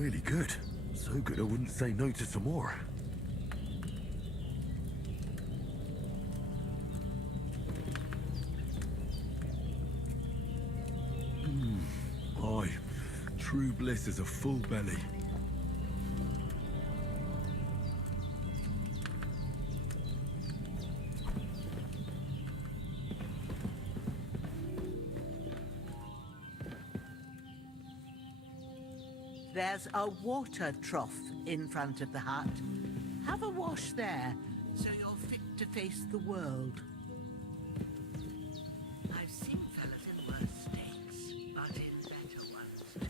really good. So good I wouldn't say no to some more. Aye, true bliss is a full belly. There's a water trough in front of the hut. Have a wash there, so you're fit to face the world. I've seen fellas in worse states, but in better ones too.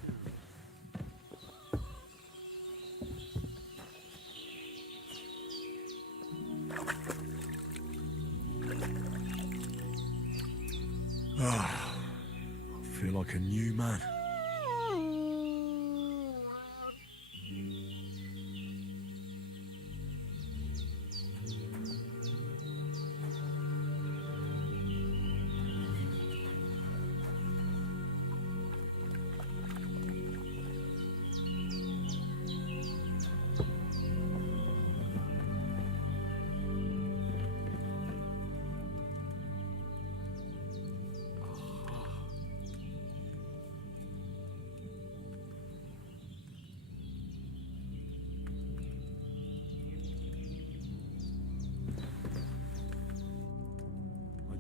Ah, I feel like a new man.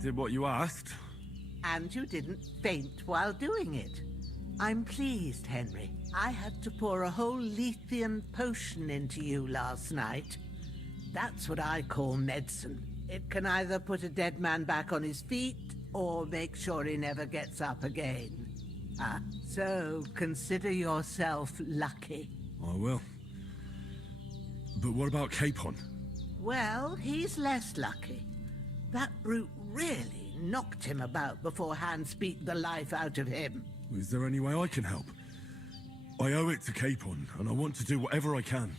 Did what you asked. And you didn't faint while doing it. I'm pleased, Henry. I had to pour a whole Lethean potion into you last night. That's what I call medicine. It can either put a dead man back on his feet or make sure he never gets up again. So consider yourself lucky. I will. But what about Capon? Well, he's less lucky. That brute really knocked him about before Hans beat the life out of him. Is there any way I can help? I owe it to Capon, and I want to do whatever I can.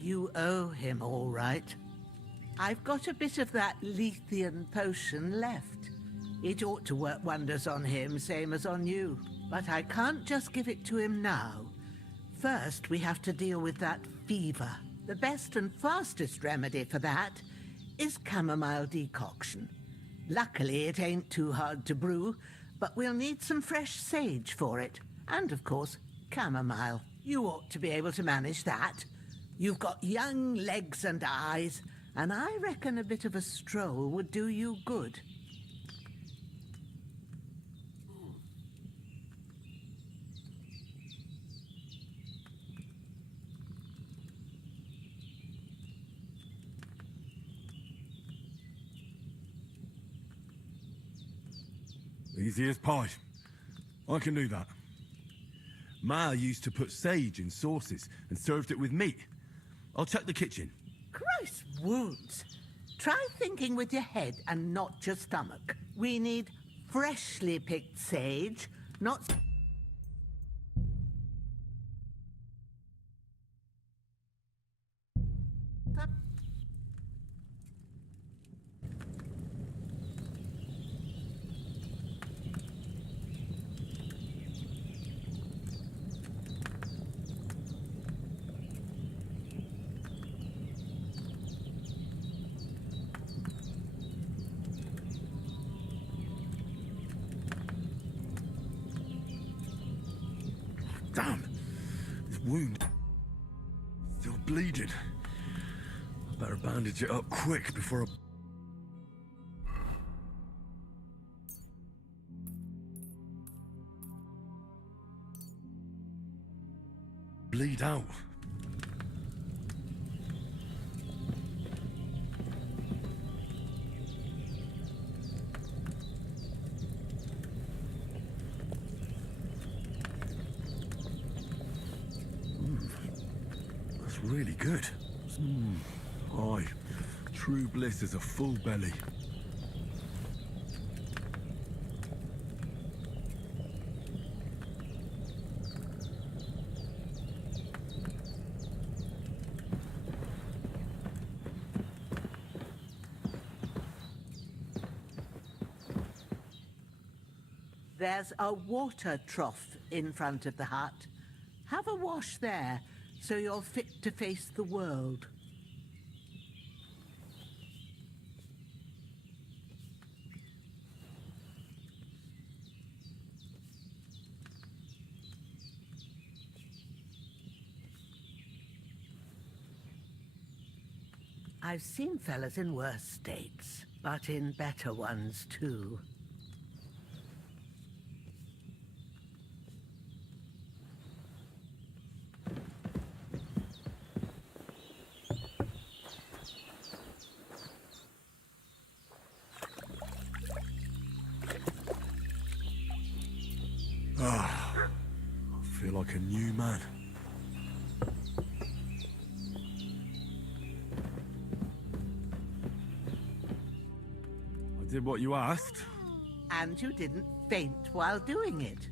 You owe him, all right. I've got a bit of that Lethean potion left. It ought to work wonders on him, same as on you. But I can't just give it to him now. First, we have to deal with that fever. The best and fastest remedy for that is chamomile decoction. Luckily, it ain't too hard to brew, but we'll need some fresh sage for it. And, of course, chamomile. You ought to be able to manage that. You've got young legs and eyes, and I reckon a bit of a stroll would do you good. Easy as pie. I can do that. Ma used to put sage in sauces and served it with meat. I'll check the kitchen. Christ wounds! Try thinking with your head and not your stomach. We need freshly picked sage, not... Damn! This wound... still bleeding. I better bandage it up quick before I... bleed out. That's really good. Aye, true bliss is a full belly. There's a water trough in front of the hut. Have a wash there, so you're fit to face the world. I've seen fellas in worse states, but in better ones too. I feel like a new man. I did what you asked. And you didn't faint while doing it.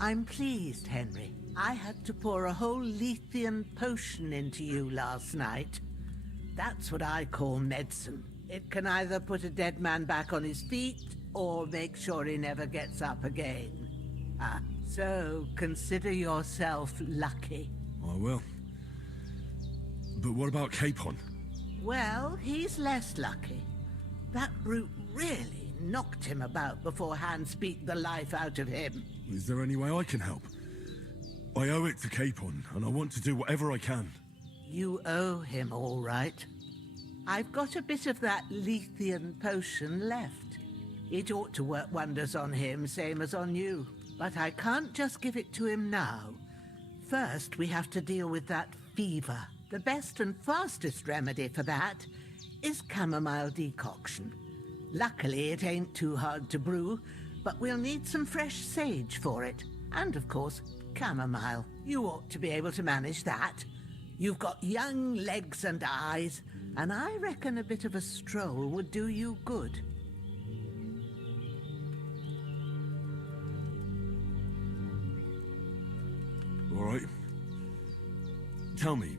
I'm pleased, Henry. I had to pour a whole Lethean potion into you last night. That's what I call medicine. It can either put a dead man back on his feet, or make sure he never gets up again. So consider yourself lucky. I will. But what about Capon? Well, he's less lucky. That brute really knocked him about before Hans beat the life out of him. Is there any way I can help? I owe it to Capon, and I want to do whatever I can. You owe him, all right. I've got a bit of that Lethean potion left. It ought to work wonders on him, same as on you. But I can't just give it to him now. First, we have to deal with that fever. The best and fastest remedy for that is chamomile decoction. Luckily, it ain't too hard to brew, but we'll need some fresh sage for it. And, of course, chamomile. You ought to be able to manage that. You've got young legs and eyes, and I reckon a bit of a stroll would do you good. All right. Tell me,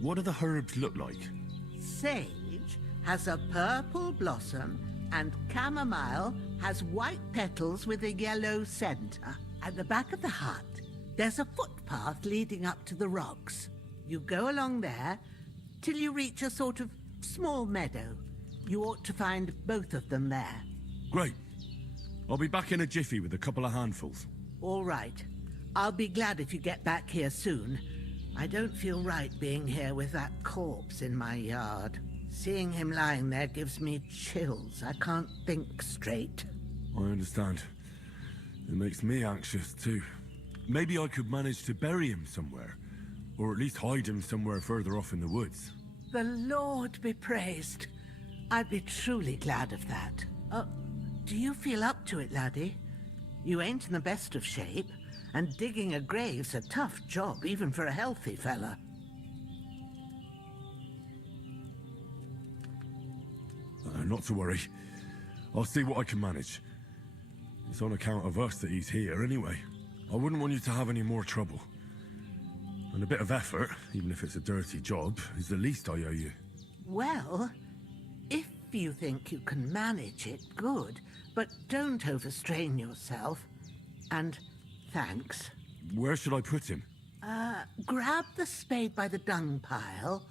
what do the herbs look like? Sage has a purple blossom, and chamomile has white petals with a yellow center. At the back of the hut, there's a footpath leading up to the rocks. You go along there till you reach a sort of small meadow. You ought to find both of them there. Great. I'll be back in a jiffy with a couple of handfuls. All right. I'll be glad if you get back here soon. I don't feel right being here with that corpse in my yard. Seeing him lying there gives me chills. I can't think straight. I understand. It makes me anxious too. Maybe I could manage to bury him somewhere. Or at least hide him somewhere further off in the woods. The Lord be praised. I'd be truly glad of that. Do you feel up to it, laddie? You ain't in the best of shape, and digging a grave's a tough job, even for a healthy fella. Not to worry. I'll see what I can manage. It's on account of us that he's here anyway. I wouldn't want you to have any more trouble. And a bit of effort, even if it's a dirty job, is the least I owe you. Well, if you think you can manage it, good. But don't overstrain yourself. And thanks. Where should I put him? Grab the spade by the dung pile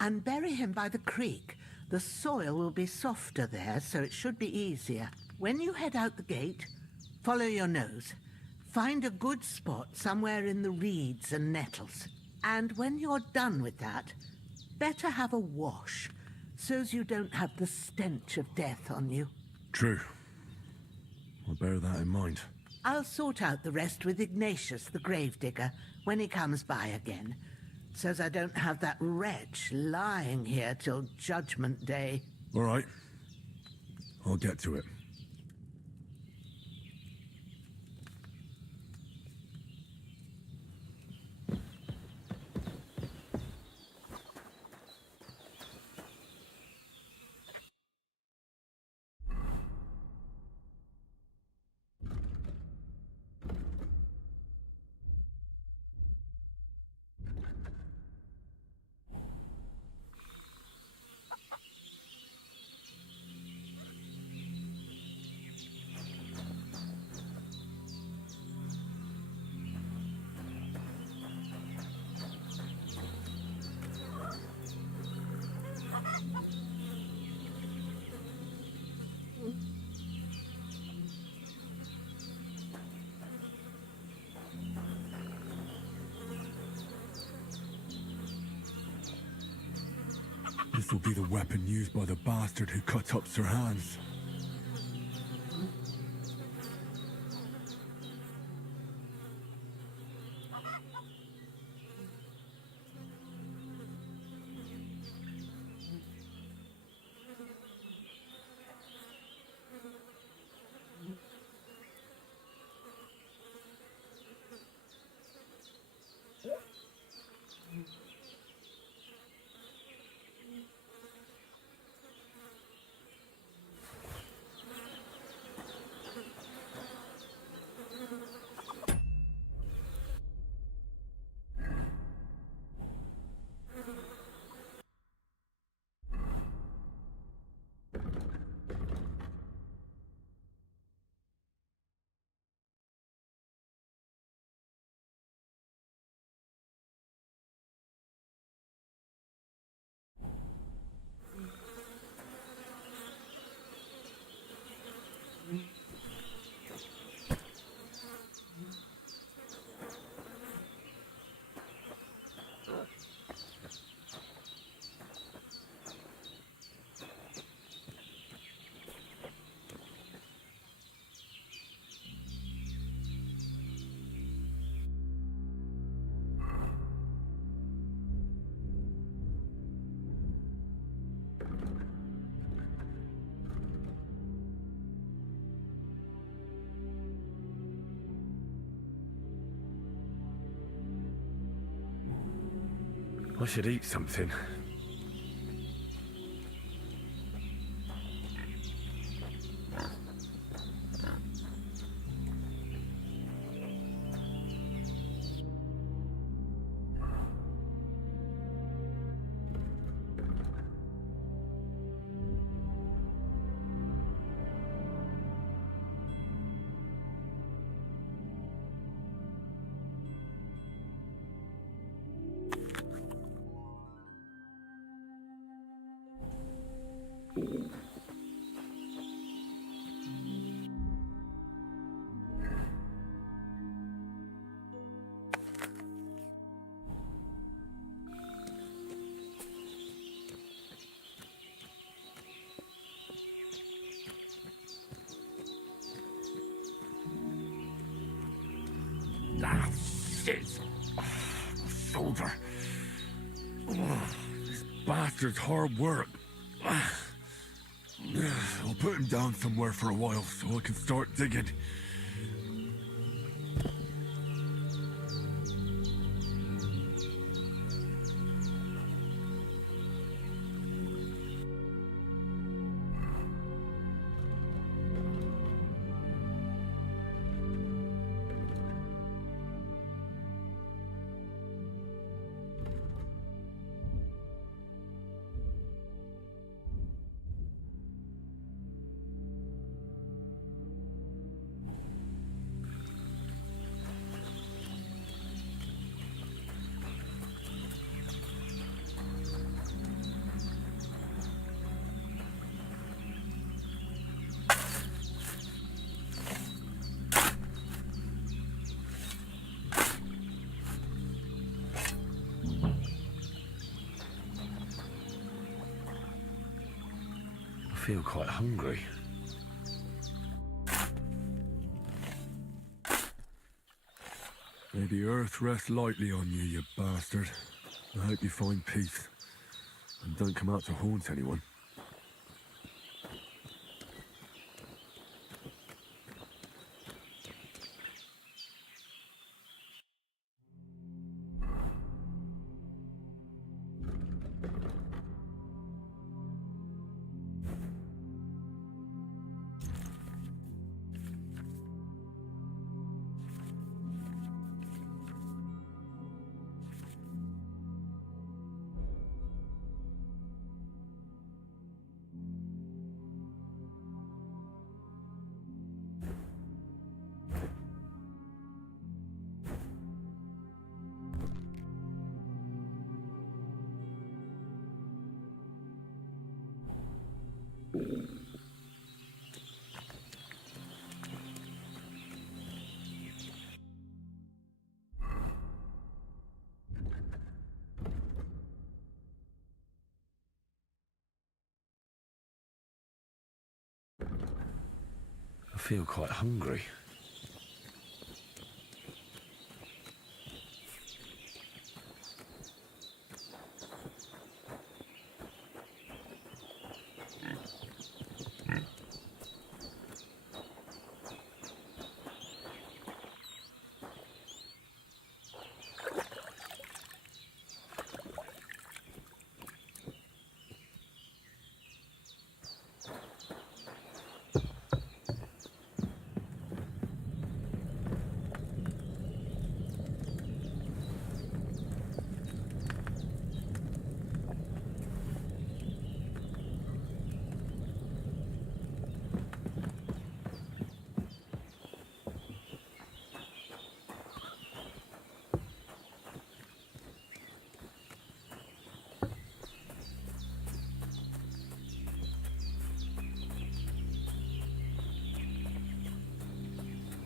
and bury him by the creek. The soil will be softer there, so it should be easier. When you head out the gate, follow your nose. Find a good spot somewhere in the reeds and nettles. And when you're done with that, better have a wash, so's you don't have the stench of death on you. True. I'll bear that in mind. I'll sort out the rest with Ignatius, the gravedigger, when he comes by again, so's I don't have that wretch lying here till Judgment Day. All right. I'll get to it. This will be the weapon used by the bastard who cut up Sirhan's. I should eat something. Ah, shit! Shoulder. This bastard's hard work. I'll put him down somewhere for a while so I can start digging. I feel quite hungry. May the earth rest lightly on you, you bastard. I hope you find peace. And don't come out to haunt anyone. feel quite hungry.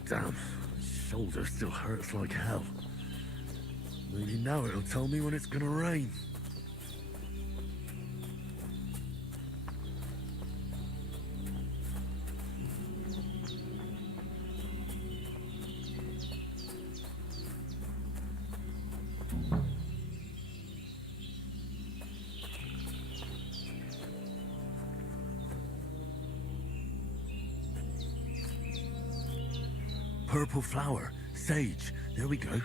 Damn, my shoulder still hurts like hell. Maybe now it'll tell me when it's gonna rain. Purple flower, sage, there we go.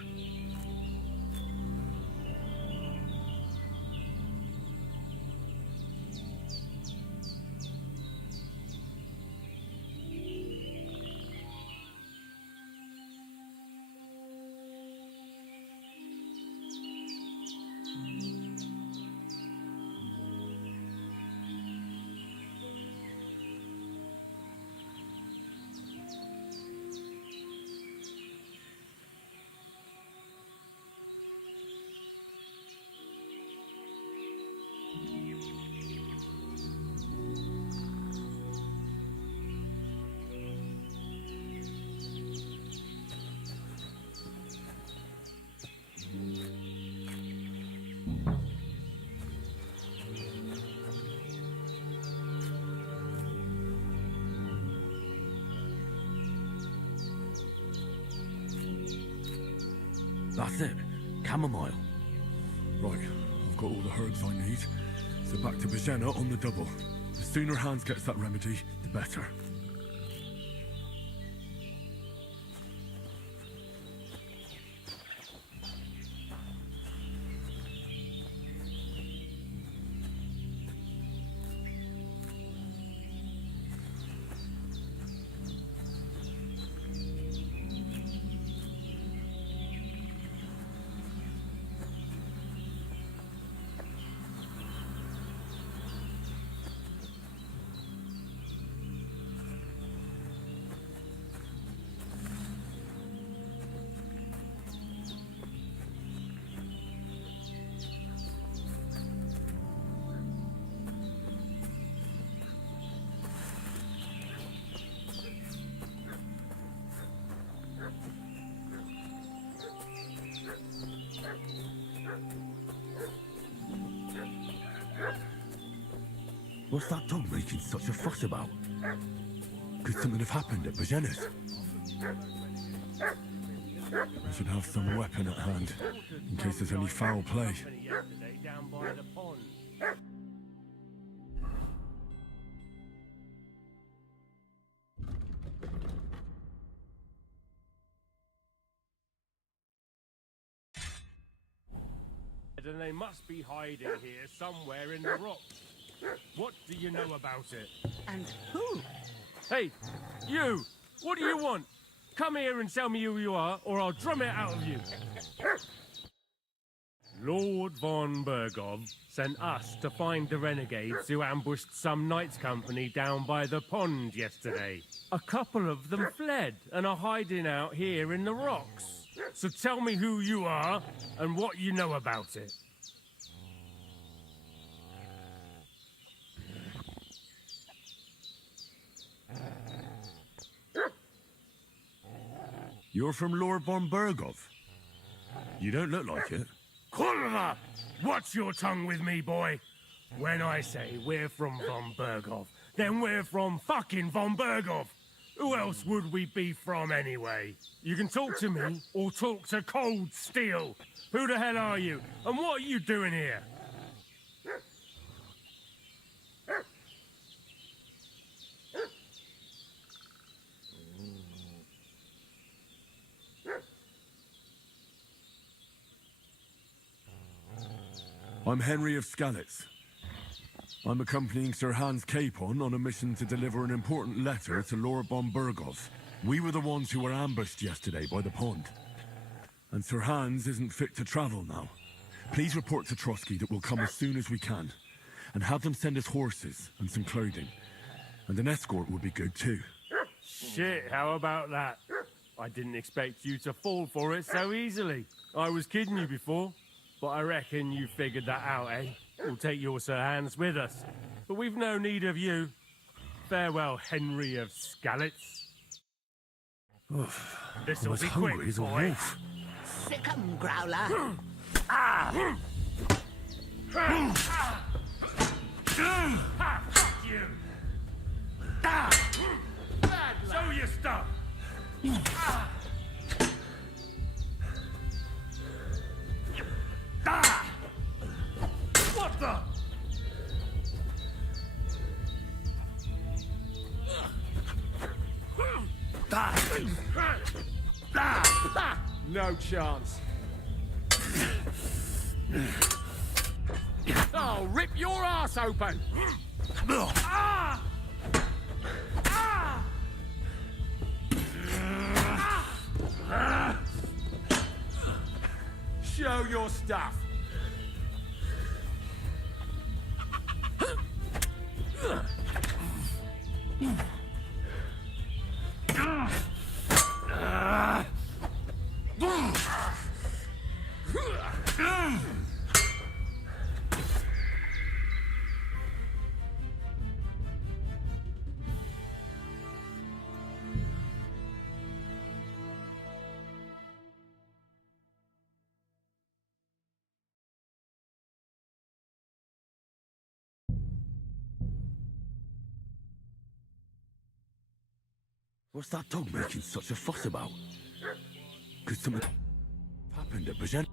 That's it. Chamomile. Right, I've got all the herbs I need. So back to Bajena on the double. The sooner Hans gets that remedy, the better. What's that dog making such a fuss about? Could something have happened at Bajena's? I should have some weapon at hand, in case there's any foul play. And they must be hiding here somewhere in the rocks. What do you know about it? And who? Hey, you! What do you want? Come here and tell me who you are, or I'll drum it out of you. Lord von Bergov sent us to find the renegades who ambushed some knights' company down by the pond yesterday. A couple of them fled and are hiding out here in the rocks. So tell me who you are and what you know about it. You're from Lord von Bergov. You don't look like it. Kurva! Watch your tongue with me, boy. When I say we're from von Bergov, then we're from fucking von Bergov. Who else would we be from anyway? You can talk to me or talk to cold steel. Who the hell are you? And what are you doing here? I'm Henry of Skalitz. I'm accompanying Sir Hans Capon on a mission to deliver an important letter to Lord von Burgov. We were the ones who were ambushed yesterday by the pond. And Sir Hans isn't fit to travel now. Please report to Trotsky that we'll come as soon as we can. And have them send us horses and some clothing. And an escort would be good too. Shit, how about that? I didn't expect you to fall for it so easily. I was kidding you before, but I reckon you figured that out, eh? We'll take your Sir Hans with us. But we've no need of you. Farewell, Henry of Skalitz. This'll be quick, as a boy. wolf. Sick 'em, Growler. Ha! Fuck you! Show your stuff! What the? No chance. I'll rip your ass open! Show your stuff! What's that dog making such a fuss about? Could something happened at Bajen?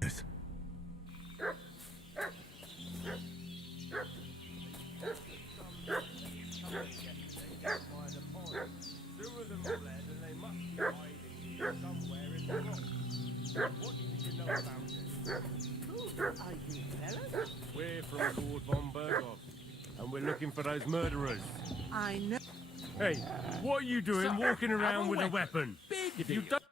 Yes. Are you fellas? We're from Lord von Burgov, and we're looking for those murderers. I know. Hey, what are you doing walking around with a weapon? If you don't...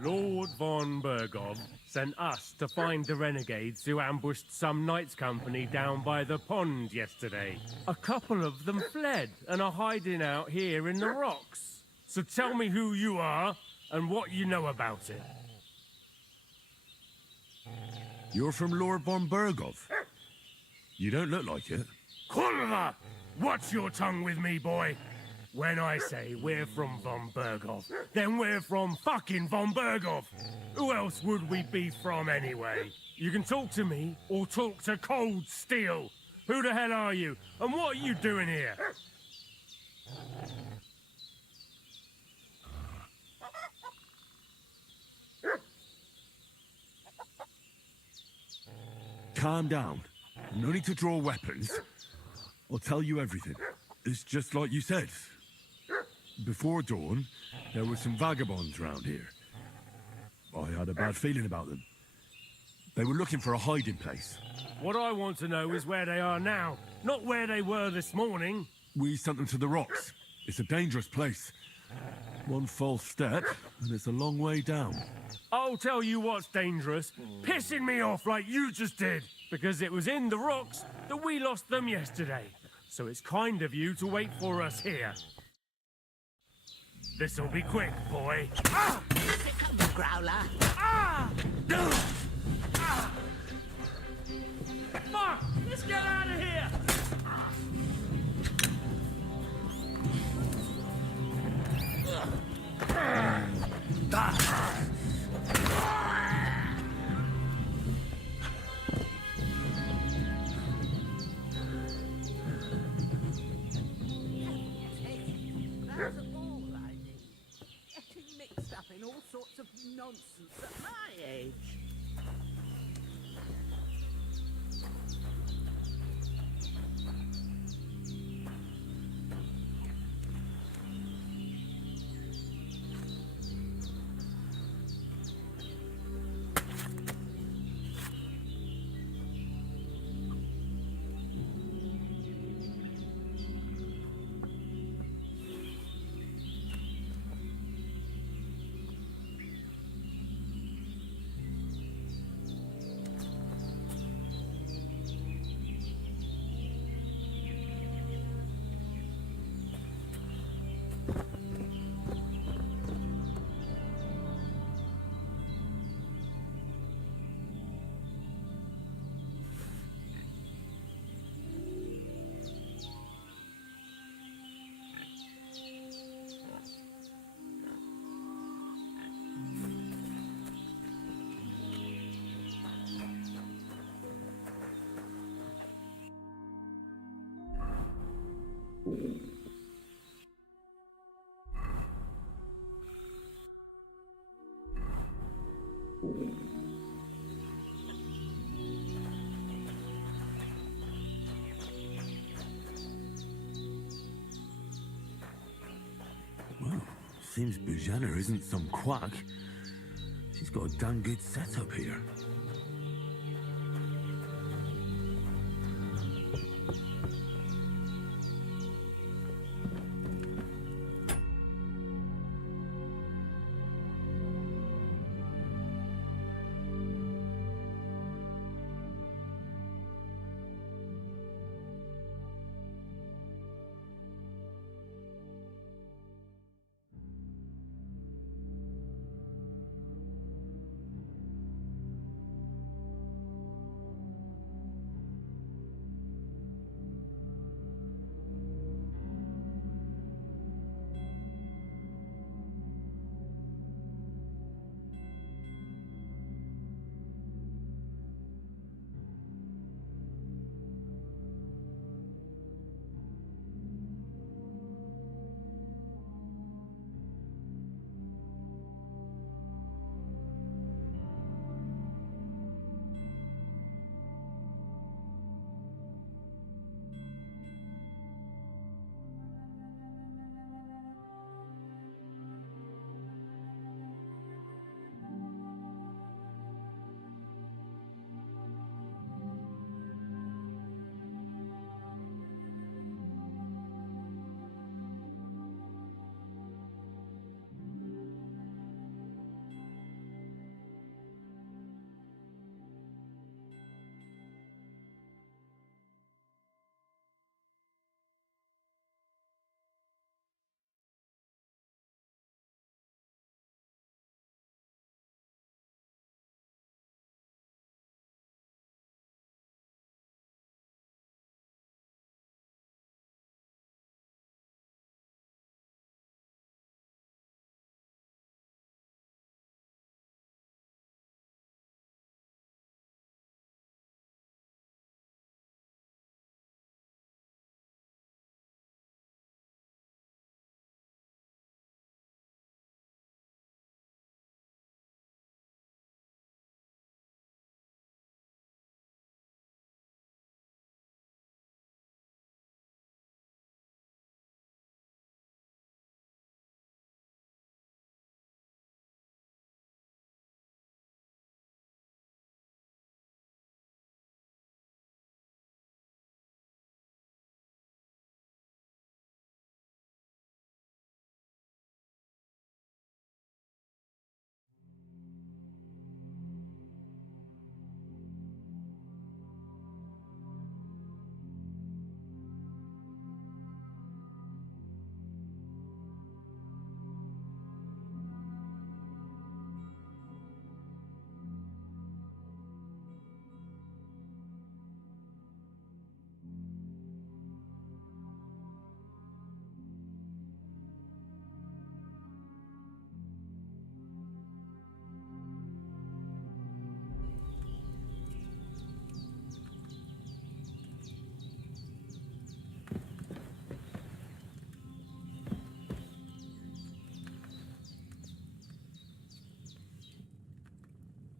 Lord von Burgov sent us to find the renegades who ambushed some knights company down by the pond yesterday. A couple of them fled and are hiding out here in the rocks. So tell me who you are and what you know about it. You're from Lord von Burgov. You don't look like it. Kulva! Watch your tongue with me, boy. When I say we're from von Burgov, then we're from fucking von Burgov. Who else would we be from anyway? You can talk to me or talk to cold steel. Who the hell are you? And what are you doing here? Calm down. No need to draw weapons. I'll tell you everything. It's just like you said. Before dawn, there were some vagabonds round here. I had a bad feeling about them. They were looking for a hiding place. What I want to know is where they are now, not where they were this morning. We sent them to the rocks. It's a dangerous place. One false step, and it's a long way down. I'll tell you what's dangerous. Pissing me off like you just did. Because it was in the rocks that we lost them yesterday. So it's kind of you to wait for us here. This'll be quick, boy. Sick 'em, Growler. Fuck! Let's get out of here! That's all I need. Getting mixed up in all sorts of nonsense at my age. Well, seems Bujana isn't some quack. She's got a damn good setup here.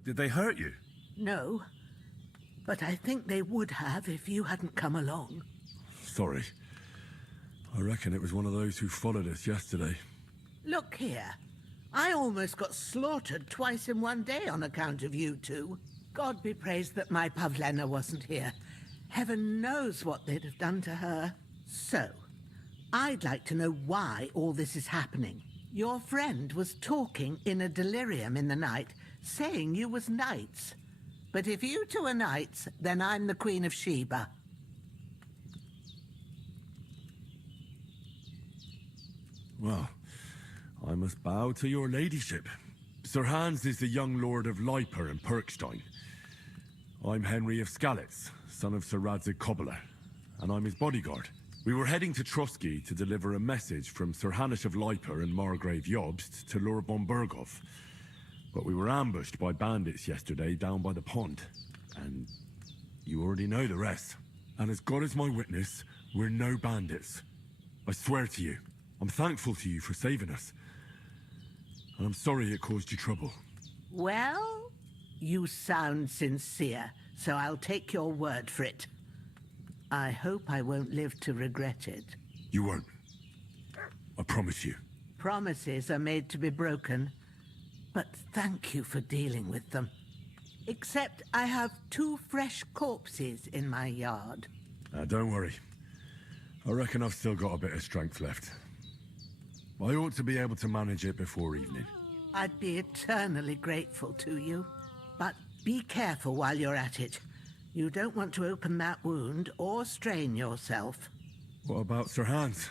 Did they hurt you? No, but I think they would have if you hadn't come along. Sorry. I reckon it was one of those who followed us yesterday. Look here. I almost got slaughtered twice in one day on account of you two. God be praised that my Pavlena wasn't here. Heaven knows what they'd have done to her. So, I'd like to know why all this is happening. Your friend was talking in a delirium in the night, saying you was knights. But if you two are knights, then I'm the Queen of Sheba. Well, I must bow to your ladyship. Sir Hans is the young lord of Leiper and Perkstein. I'm Henry of Skalitz, son of Sir Radzig Cobbler, and I'm his bodyguard. We were heading to Trotsky to deliver a message from Sir Hanish of Leiper and Margrave Jobst to Lord von Berghoff. But we were ambushed by bandits yesterday down by the pond. And you already know the rest. And as God is my witness, we're no bandits. I swear to you, I'm thankful to you for saving us. And I'm sorry it caused you trouble. Well, you sound sincere, so I'll take your word for it. I hope I won't live to regret it. You won't. I promise you. Promises are made to be broken, but thank you for dealing with them. Except I have 2 fresh corpses in my yard. Don't worry. I reckon I've still got a bit of strength left. I ought to be able to manage it before evening. I'd be eternally grateful to you. But be careful while you're at it. You don't want to open that wound or strain yourself. What about Sir Hans?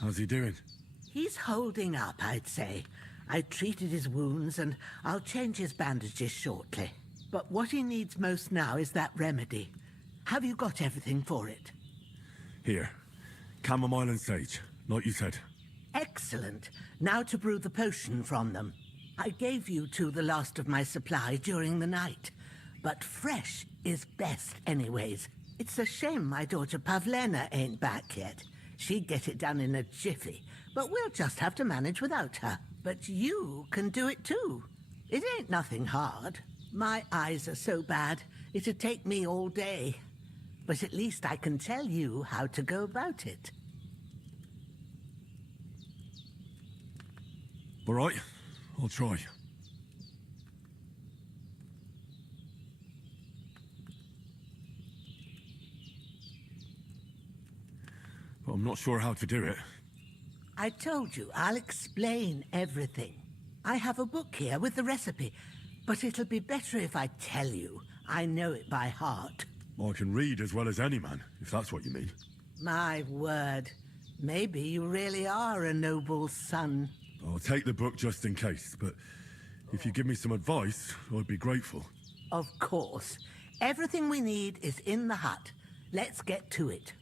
How's he doing? He's holding up, I'd say. I treated his wounds and I'll change his bandages shortly. But what he needs most now is that remedy. Have you got everything for it? Here. Chamomile and sage, like you said. Excellent. Now to brew the potion from them. I gave you two the last of my supply during the night. But fresh is best anyways. It's a shame my daughter Pavlena ain't back yet. She'd get it done in a jiffy, but we'll just have to manage without her. But you can do it too. It ain't nothing hard. My eyes are so bad, it'd take me all day. But at least I can tell you how to go about it. All right, I'll try. But I'm not sure how to do it. I told you, I'll explain everything. I have a book here with the recipe, but it'll be better if I tell you. I know it by heart. I can read as well as any man, if that's what you mean. My word. Maybe you really are a noble son. I'll take the book just in case, but if you give me some advice, I'd be grateful. Of course. Everything we need is in the hut. Let's get to it.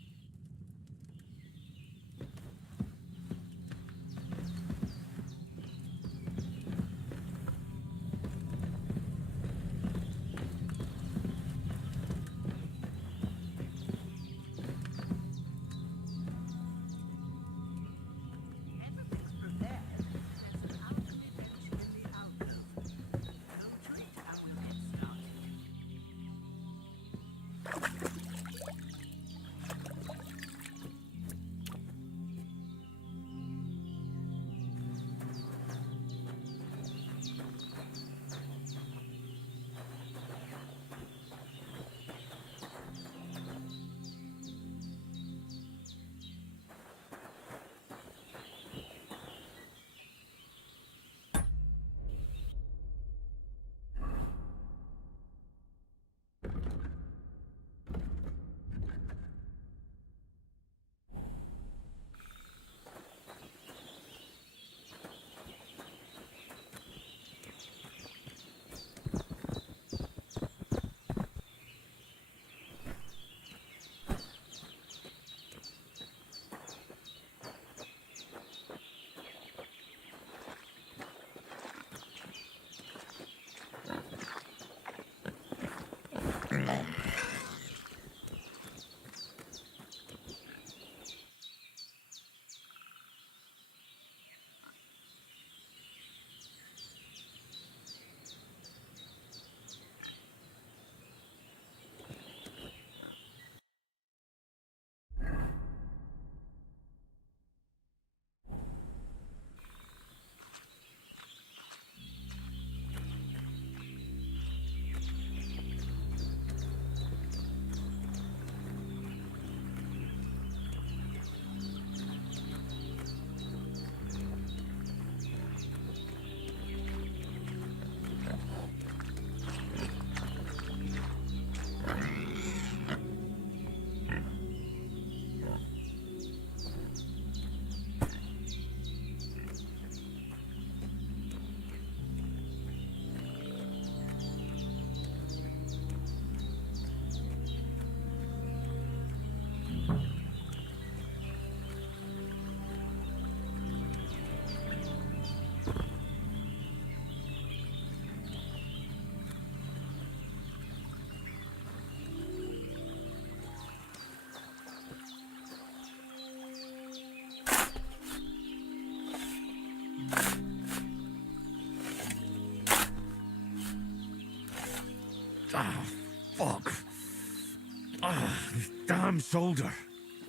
damn soldier.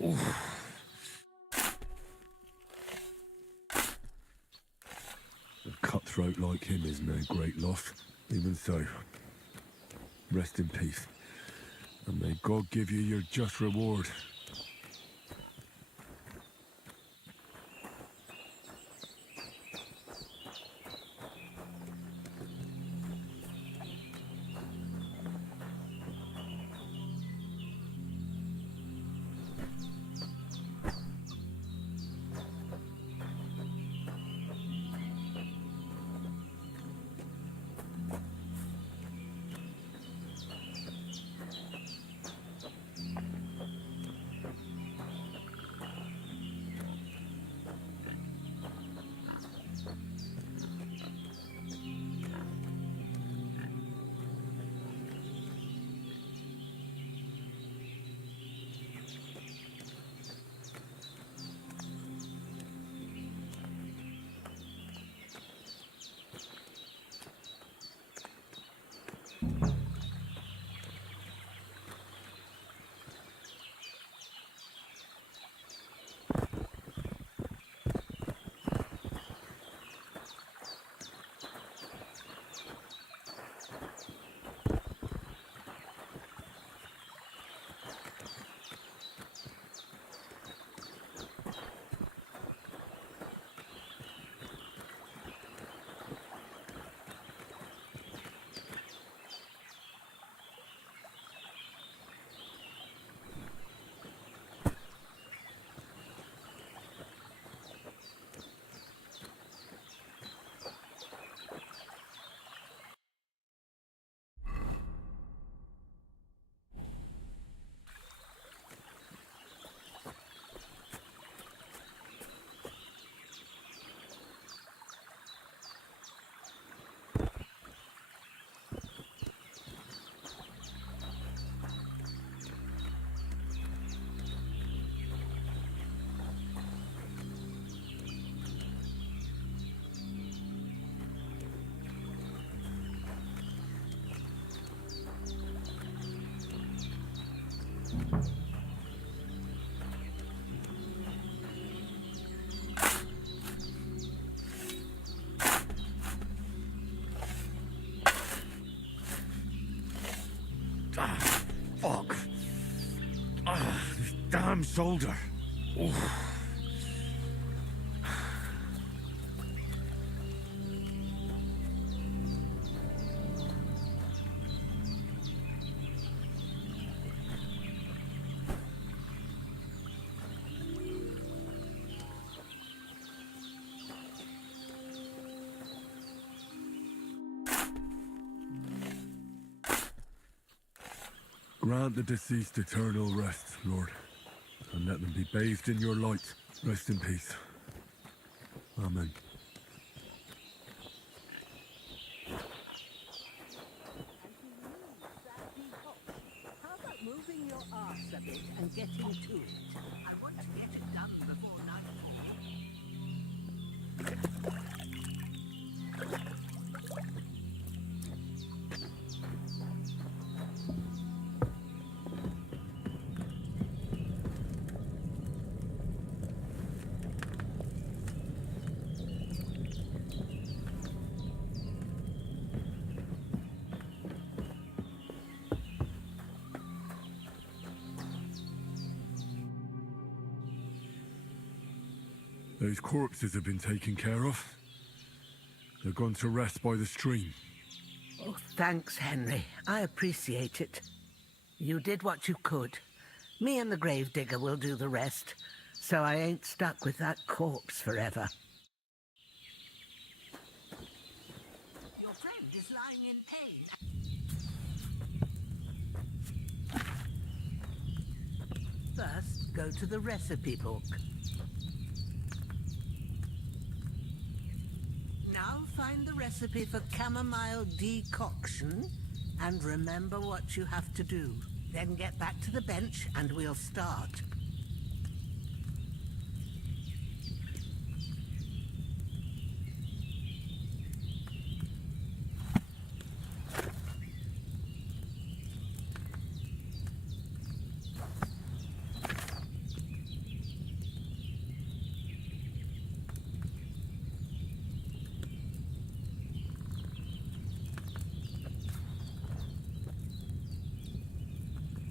Oof. A cutthroat like him is no great loss. Even so, rest in peace. And may God give you your just reward. Ah, fuck. Ah, this damn soldier. Oof. Grant the deceased eternal rest, Lord, and let them be bathed in your light. Rest in peace. Amen. How about moving your arse a bit and getting to it? I want to get it done before nightfall. Those corpses have been taken care of. They're gone to rest by the stream. Oh, thanks, Henry. I appreciate it. You did what you could. Me and the gravedigger will do the rest, so I ain't stuck with that corpse forever. Your friend is lying in pain. First, go to the recipe book. Now find the recipe for chamomile decoction and remember what you have to do. Then get back to the bench and we'll start.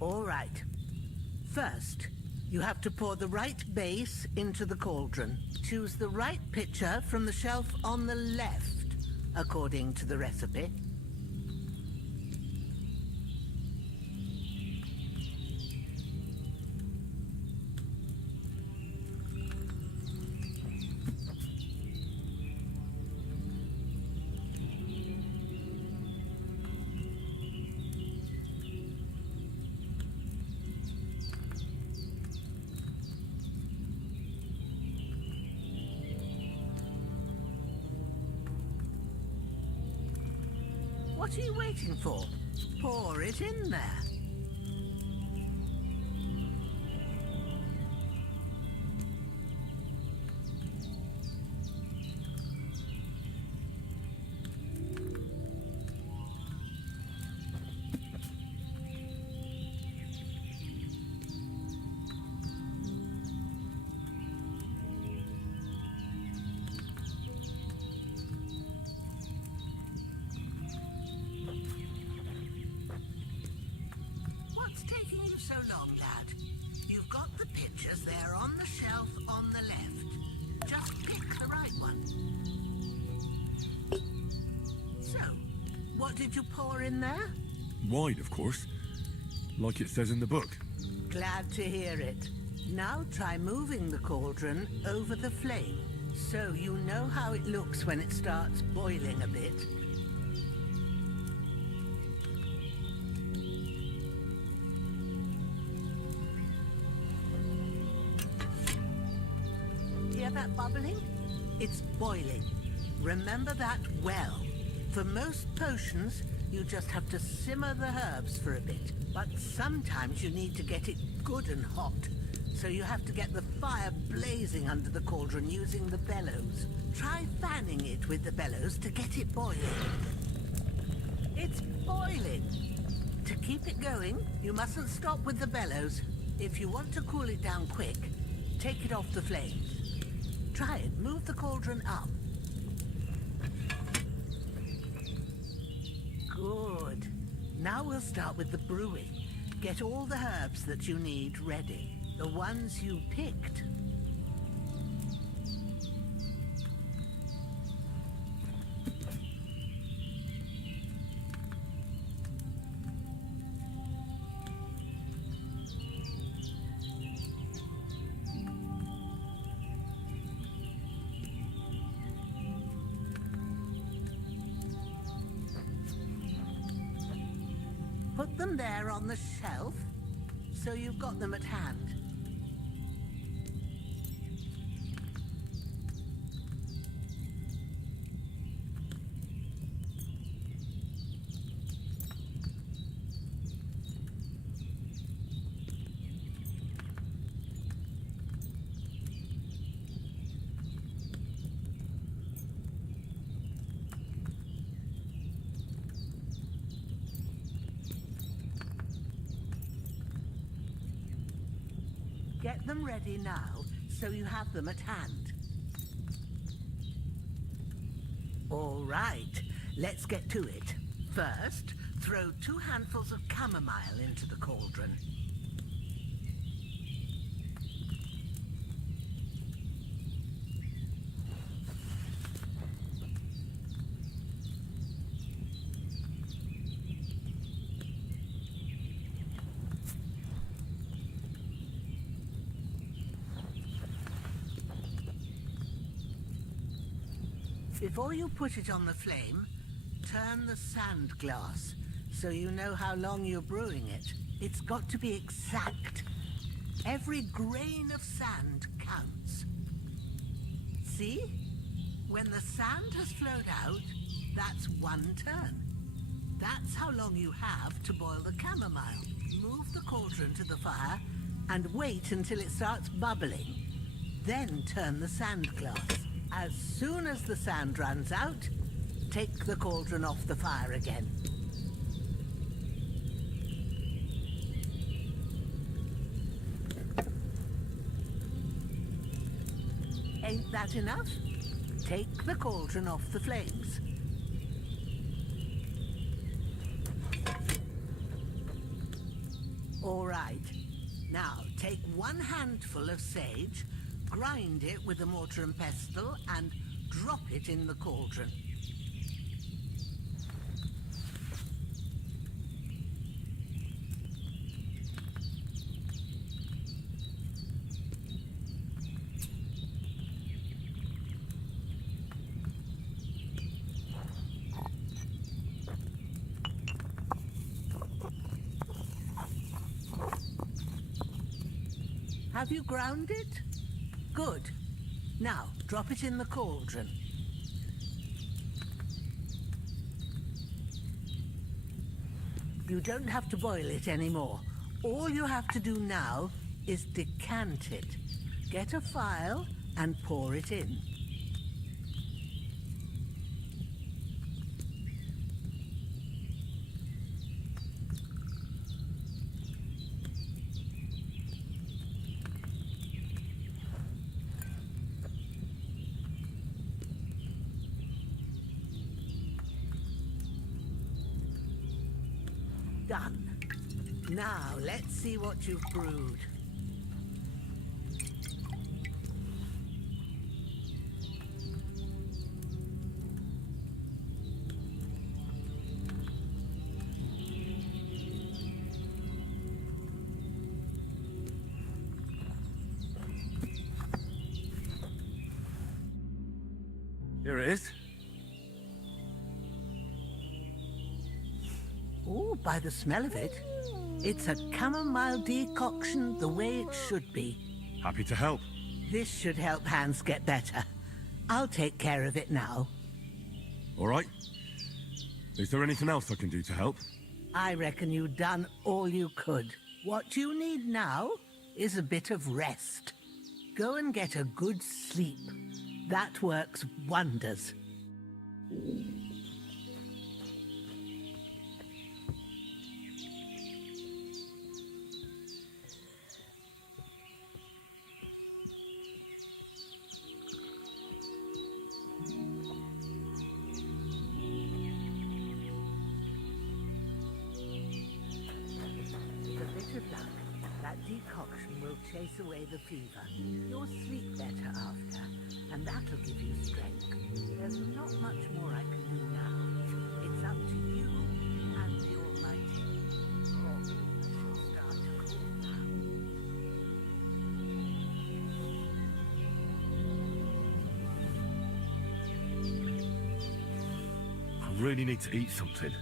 All right. First, you have to pour the right base into the cauldron. Choose the right pitcher from the shelf on the left, according to the recipe. What are you waiting for? Pour it in there. What's taking you so long, lad? You've got the pitchers there on the shelf on the left. Just pick the right one. So, what did you pour in there? Wine, of course. Like it says in the book. Glad to hear it. Now try moving the cauldron over the flame, so you know how it looks when it starts boiling a bit. Hear that bubbling? It's boiling. Remember that well. For most potions, you just have to simmer the herbs for a bit. But sometimes you need to get it good and hot. So you have to get the fire blazing under the cauldron using the bellows. Try fanning it with the bellows to get it boiling. It's boiling. To keep it going, you mustn't stop with the bellows. If you want to cool it down quick, take it off the flames. Try it. Move the cauldron up. Good. Now we'll start with the brewing. Get all the herbs that you need ready. The ones you picked. Put them there on the shelf, so you've got them at hand. Get them ready now, so you have them at hand. All right, let's get to it. First, throw 2 handfuls of chamomile into the cauldron. Before you put it on the flame, turn the sand glass so you know how long you're brewing it. It's got to be exact. Every grain of sand counts. See? When the sand has flowed out, that's 1 turn. That's how long you have to boil the chamomile. Move the cauldron to the fire and wait until it starts bubbling. Then turn the sand glass. As soon as the sand runs out, take the cauldron off the fire again. Ain't that enough? Take the cauldron off the flames. All right. Now, take 1 handful of sage, grind it with a mortar and pestle, and drop it in the cauldron. Have you ground it? Good. Now, drop it in the cauldron. You don't have to boil it anymore. All you have to do now is decant it. Get a phial and pour it in. Done. Now, let's see what you've brewed. Here it is. Oh, by the smell of it, it's a chamomile decoction the way it should be. Happy to help. This should help Hans get better. I'll take care of it now. All right. Is there anything else I can do to help? I reckon you've done all you could. What you need now is a bit of rest. Go and get a good sleep. That works wonders. That decoction will chase away the fever. You'll sleep better after, and that'll give you strength. There's not much more I can do now. It's up to you and the Almighty. I should start to cool now. I really need to eat something.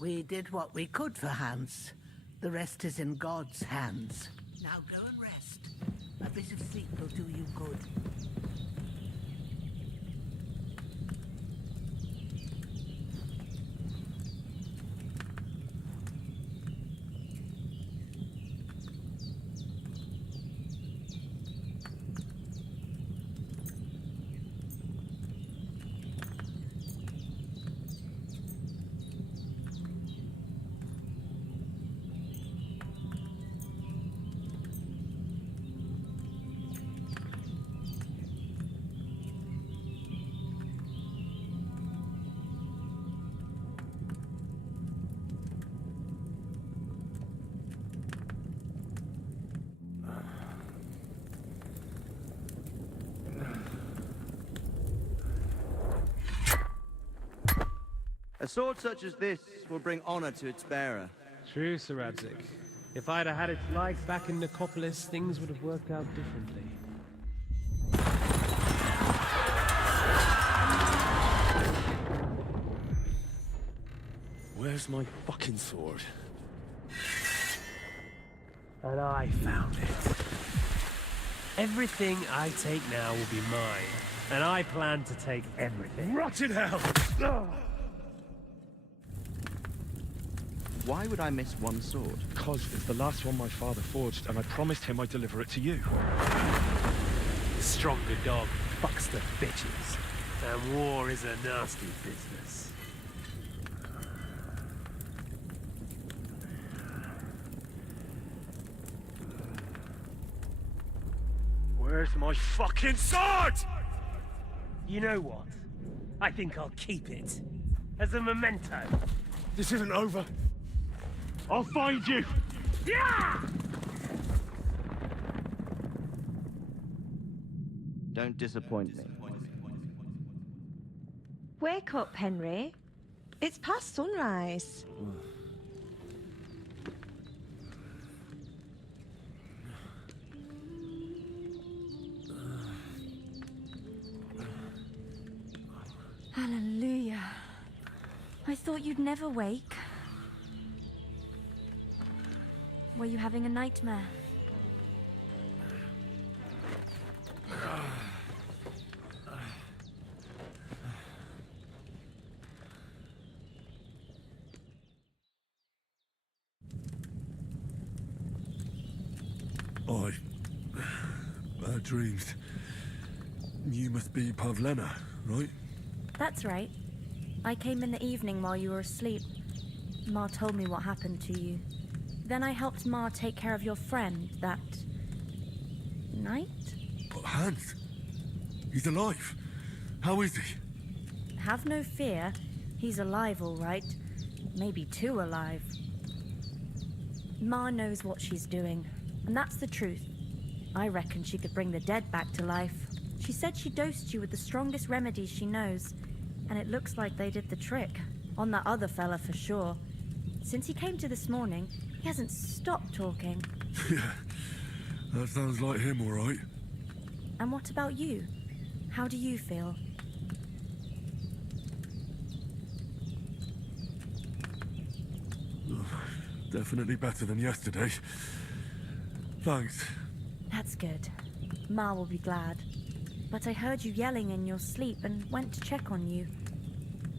We did what we could for Hans. The rest is in God's hands. Now go and rest. A bit of sleep will do you good. A sword such as this will bring honor to its bearer. True, Sir Radzik. If I'd have had its life back in Nicopolis, things would have worked out differently. Where's my fucking sword? And I found it. Everything I take now will be mine, and I plan to take everything. Rot in hell! Why would I miss one sword? Because it's the last one my father forged, and I promised him I'd deliver it to you. Stronger dog fucks the bitches, and war is a nasty business. Where's my fucking sword? You know what? I think I'll keep it. As a memento. This isn't over. I'll find you! Yeah! Don't disappoint me. Wake up, Henry. It's past sunrise. Hallelujah. I thought you'd never wake. Were you having a nightmare? Bad dreams. You must be Pavlena, right? That's right. I came in the evening while you were asleep. Ma told me what happened to you. Then I helped Ma take care of your friend that night? But Hans, he's alive. How is he? Have no fear. He's alive, all right. Maybe too alive. Ma knows what she's doing, and that's the truth. I reckon she could bring the dead back to life. She said she dosed you with the strongest remedies she knows, and it looks like they did the trick. On that other fella for sure. Since he came to this morning, he hasn't stopped talking. Yeah, that sounds like him, all right. And what about you? How do you feel? Definitely better than yesterday. Thanks. That's good. Ma will be glad. But I heard you yelling in your sleep and went to check on you.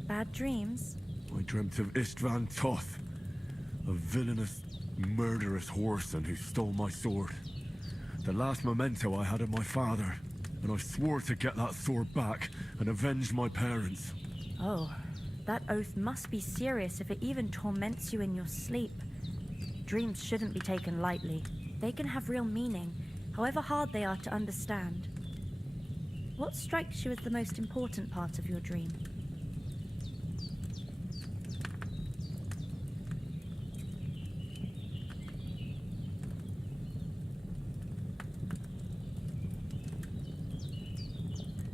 Bad dreams? I dreamt of Istvan Toth, a villainous, murderous whoreson who stole my sword. The last memento I had of my father, and I swore to get that sword back and avenge my parents. Oh, that oath must be serious if it even torments you in your sleep. Dreams shouldn't be taken lightly. They can have real meaning, however hard they are to understand. What strikes you as the most important part of your dream?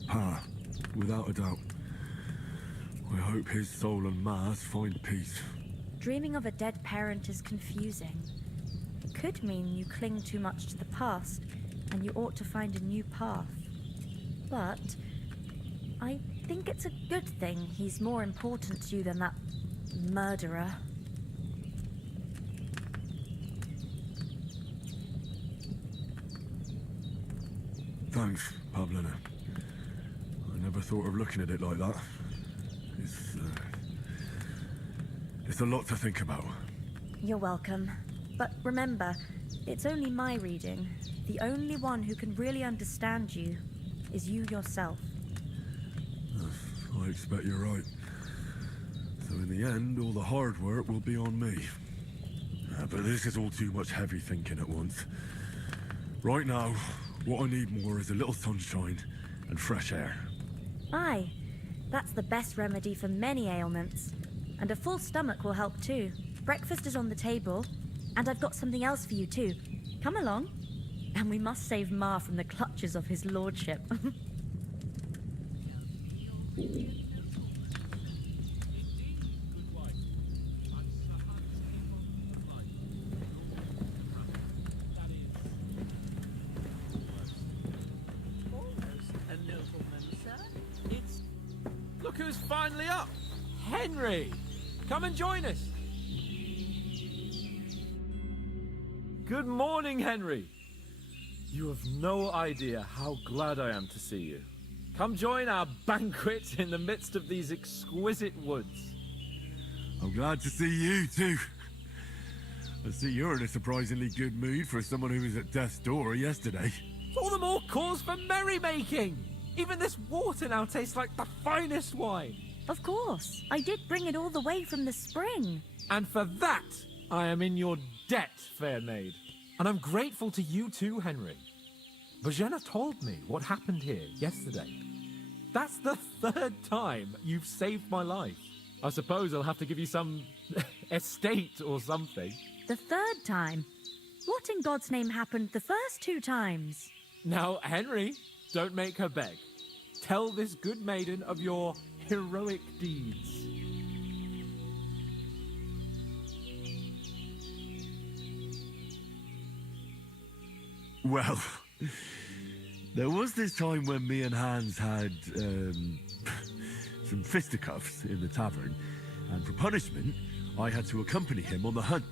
Pa, without a doubt. I hope his soul and Ma's find peace. Dreaming of a dead parent is confusing. It could mean you cling too much to the past, and you ought to find a new path. But I think it's a good thing he's more important to you than that murderer. Thanks, Pavlina. I never thought of looking at it like that. It's a lot to think about. You're welcome. But remember, it's only my reading. The only one who can really understand you is you yourself. I expect you're right. So in the end, all the hard work will be on me. But this is all too much heavy thinking at once. Right now, what I need more is a little sunshine and fresh air. Aye, that's the best remedy for many ailments. And a full stomach will help too. Breakfast is on the table, and I've got something else for you too. Come along. And we must save Ma from the clutches of his lordship. A nobleman, sir? Look who's finally up! Henry! Come and join us! Good morning, Henry. You have no idea how glad I am to see you. Come join our banquet in the midst of these exquisite woods. I'm glad to see you too. I see you're in a surprisingly good mood for someone who was at death's door yesterday. All the more cause for merrymaking. Even this water now tastes like the finest wine. Of course, I did bring it all the way from the spring. And for that, I am in your debt, fair maid. And I'm grateful to you too, Henry. Virginia told me what happened here yesterday. That's the third time you've saved my life. I suppose I'll have to give you some estate or something. The third time? What in God's name happened the first 2 times? Now, Henry, don't make her beg. Tell this good maiden of your heroic deeds. Well, there was this time when me and Hans had some fisticuffs in the tavern, and for punishment, I had to accompany him on the hunt.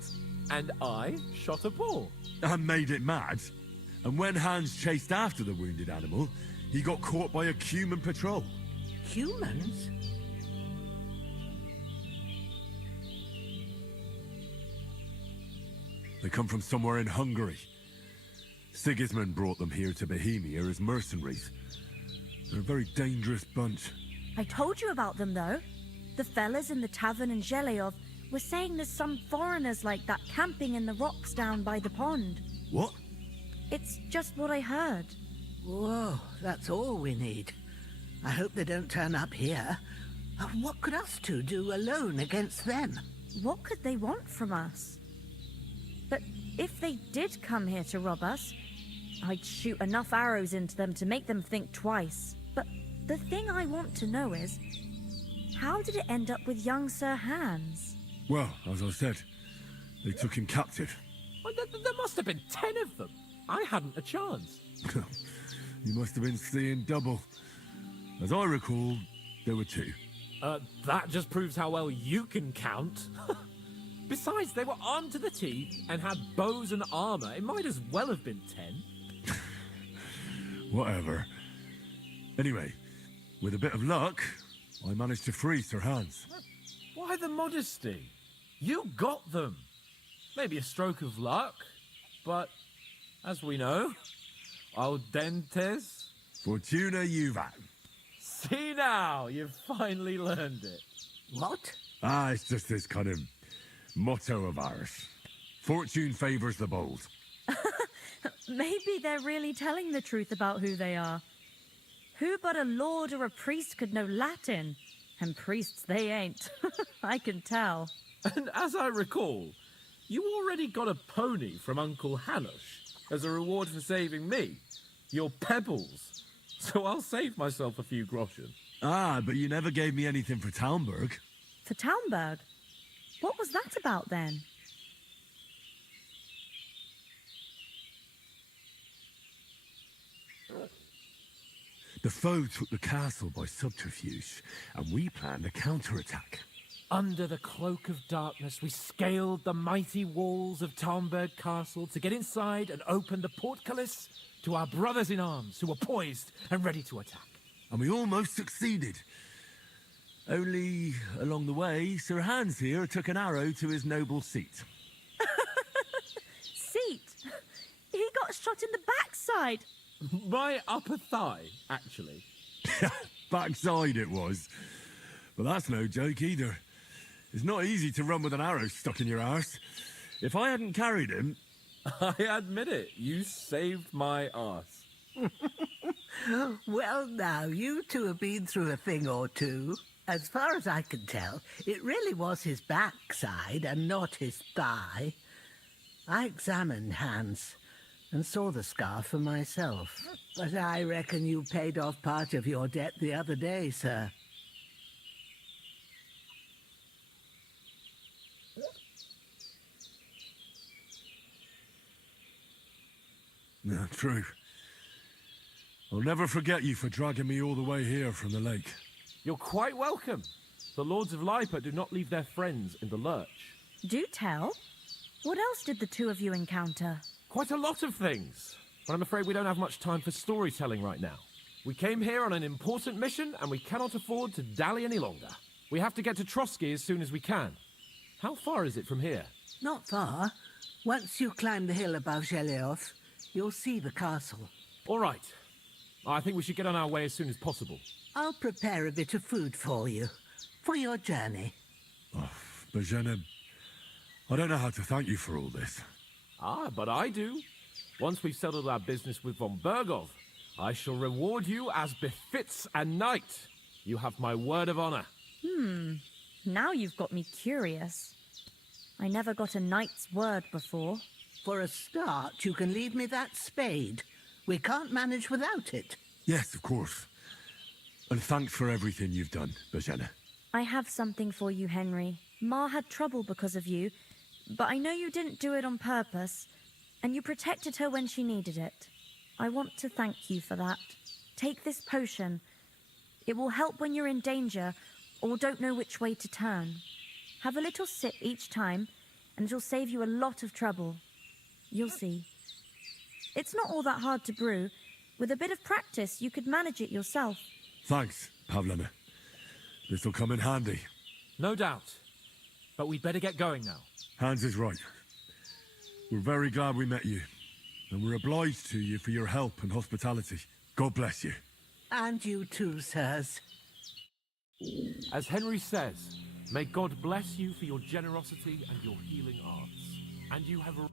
And I shot a bull. And made it mad. And when Hans chased after the wounded animal, he got caught by a human patrol. Humans? They come from somewhere in Hungary. Sigismund brought them here to Bohemia as mercenaries. They're a very dangerous bunch. I told you about them, though. The fellas in the tavern in Zheleyov were saying there's some foreigners like that camping in the rocks down by the pond. What? It's just what I heard. Whoa, that's all we need. I hope they don't turn up here. What could us two do alone against them? What could they want from us? But if they did come here to rob us, I'd shoot enough arrows into them to make them think twice. But the thing I want to know is, how did it end up with young Sir Hans? Well, as I said, they took him captive. Well, there must have been 10 of them. I hadn't a chance. You must have been seeing double. As I recall, there were 2. That just proves how well you can count. Besides, they were armed to the teeth and had bows and armor. It might as well have been 10. Whatever. Anyway, with a bit of luck, I managed to free Sir Hans. Why the modesty? You got them. Maybe a stroke of luck, but as we know, al dentes. Fortuna juvat. See now, you've finally learned it. What? It's just this kind of motto of ours. Fortune favors the bold. Maybe they're really telling the truth about who they are. Who but a lord or a priest could know Latin? And priests they ain't. I can tell. And as I recall, you already got a pony from Uncle Hanush as a reward for saving me. Your pebbles. So I'll save myself a few groschen. But you never gave me anything for Talmberg. For Talmberg? What was that about then? The foe took the castle by subterfuge, and we planned a counterattack. Under the cloak of darkness, we scaled the mighty walls of Tarnberg Castle to get inside and open the portcullis to our brothers in arms who were poised and ready to attack. And we almost succeeded. Only, along the way, Sir Hans here took an arrow to his noble seat. Seat? He got shot in the backside. My upper thigh, actually. Backside it was. But that's no joke either. It's not easy to run with an arrow stuck in your arse. If I hadn't carried him... I admit it, you saved my arse. Well, now, you two have been through a thing or two. As far as I can tell, it really was his backside and not his thigh. I examined Hans and saw the scar for myself. But I reckon you paid off part of your debt the other day, sir. No, true. I'll never forget you for dragging me all the way here from the lake. You're quite welcome. The Lords of Lipa do not leave their friends in the lurch. Do tell. What else did the two of you encounter? Quite a lot of things. But I'm afraid we don't have much time for storytelling right now. We came here on an important mission, and we cannot afford to dally any longer. We have to get to Trotsky as soon as we can. How far is it from here? Not far. Once you climb the hill above Gelios, you'll see the castle. All right. I think we should get on our way as soon as possible. I'll prepare a bit of food for you, for your journey. Oh, Bajena, I don't know how to thank you for all this. Ah, but I do. Once we've settled our business with von Bergov, I shall reward you as befits a knight. You have my word of honor. Now you've got me curious. I never got a knight's word before. For a start, you can leave me that spade. We can't manage without it. Yes, of course. And thanks for everything you've done, Bajena. I have something for you, Henry. Ma had trouble because of you, but I know you didn't do it on purpose, and you protected her when she needed it. I want to thank you for that. Take this potion. It will help when you're in danger or don't know which way to turn. Have a little sip each time, and it'll save you a lot of trouble. You'll see. It's not all that hard to brew. With a bit of practice, you could manage it yourself. Thanks, Pavlena. This'll come in handy. No doubt. But we'd better get going now. Hans is right. We're very glad we met you. And we're obliged to you for your help and hospitality. God bless you. And you too, sirs. As Henry says, may God bless you for your generosity and your healing arts. And you have a...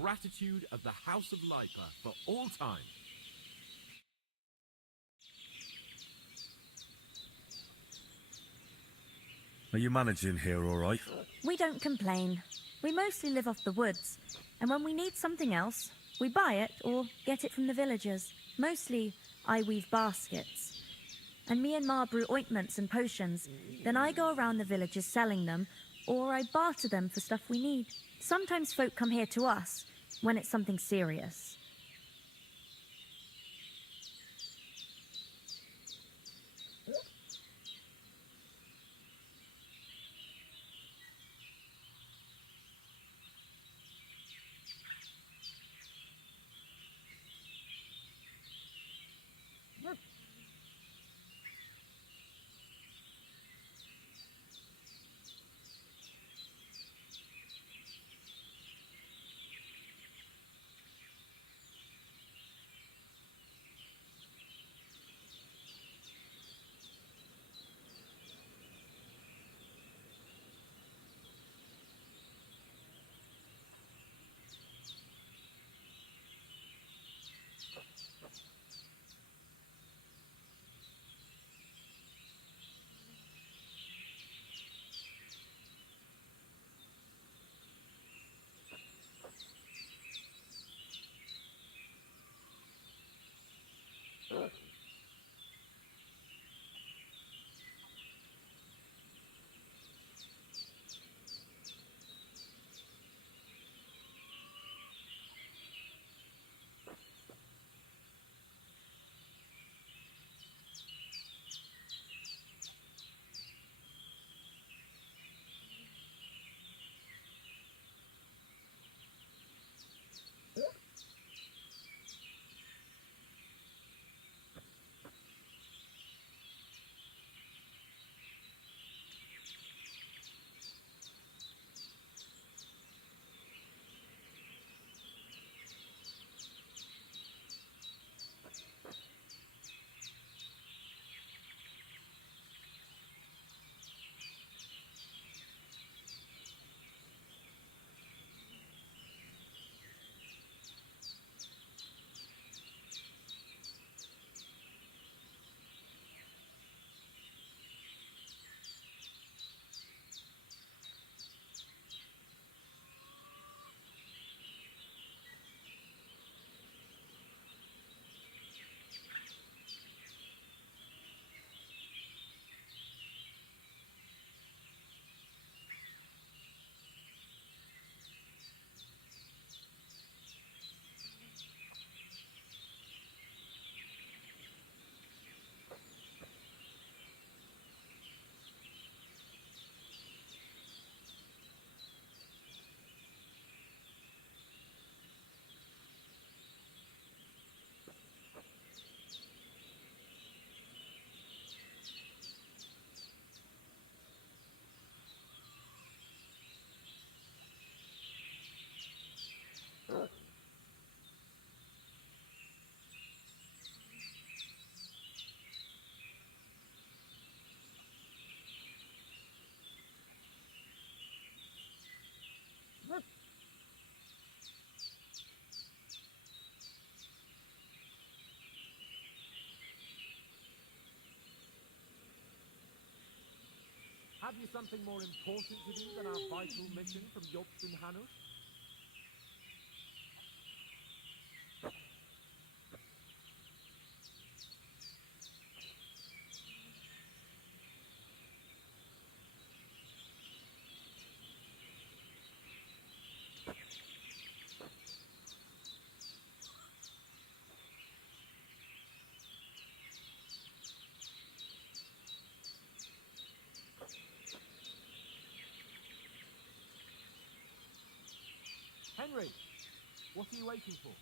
gratitude of the House of Lipa for all time. Are you managing here all right? We don't complain. We mostly live off the woods, and when we need something else, we buy it or get it from the villagers. Mostly, I weave baskets. And me and Ma brew ointments and potions. Then I go around the villages selling them, or I barter them for stuff we need. Sometimes folk come here to us, when it's something serious. Have you something more important to do than our vital mission from Yobst and Hanush? Henry, what are you waiting for?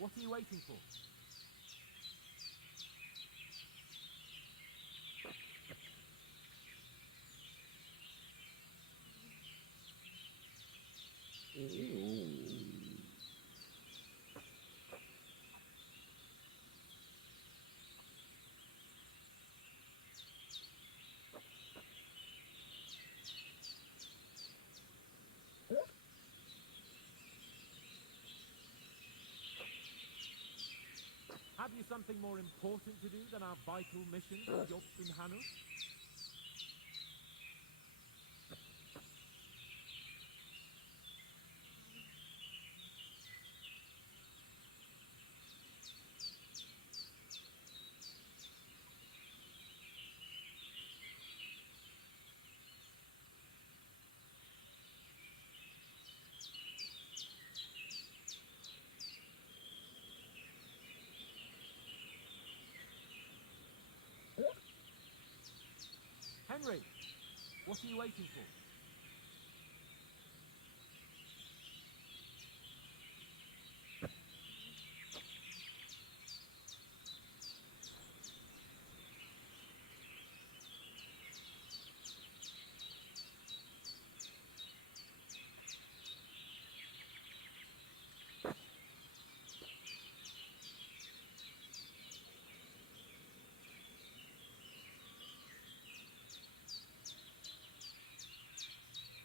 What are you waiting for? Have you something more important to do than our vital mission to Jobst and Hanus? Henry, what are you waiting for?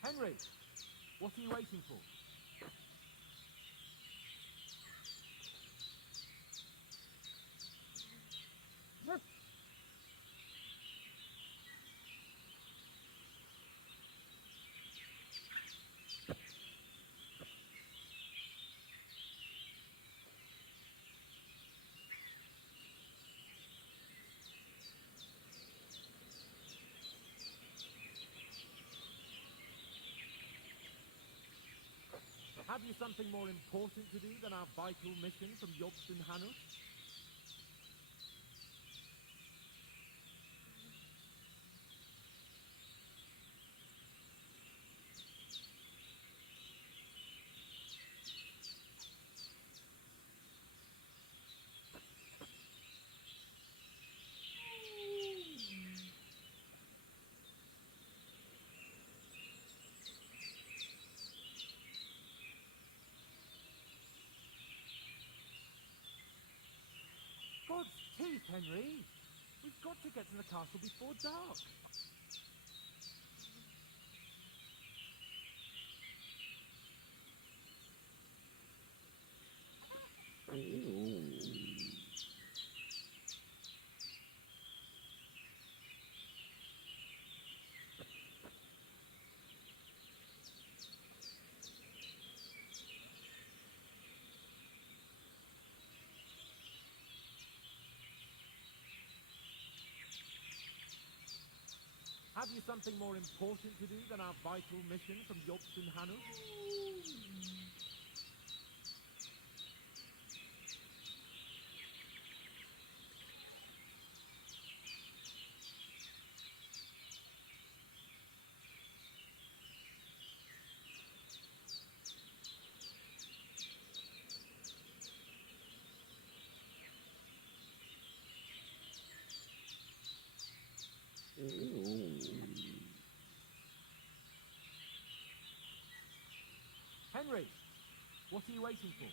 Henry, what are you waiting for? Have you something more important to do than our vital mission from Jobst and Hanus? God's teeth, Henry! We've got to get to the castle before dark. Have you something more important to do than our vital mission from Jobst and Hanus? Henry, what are you waiting for?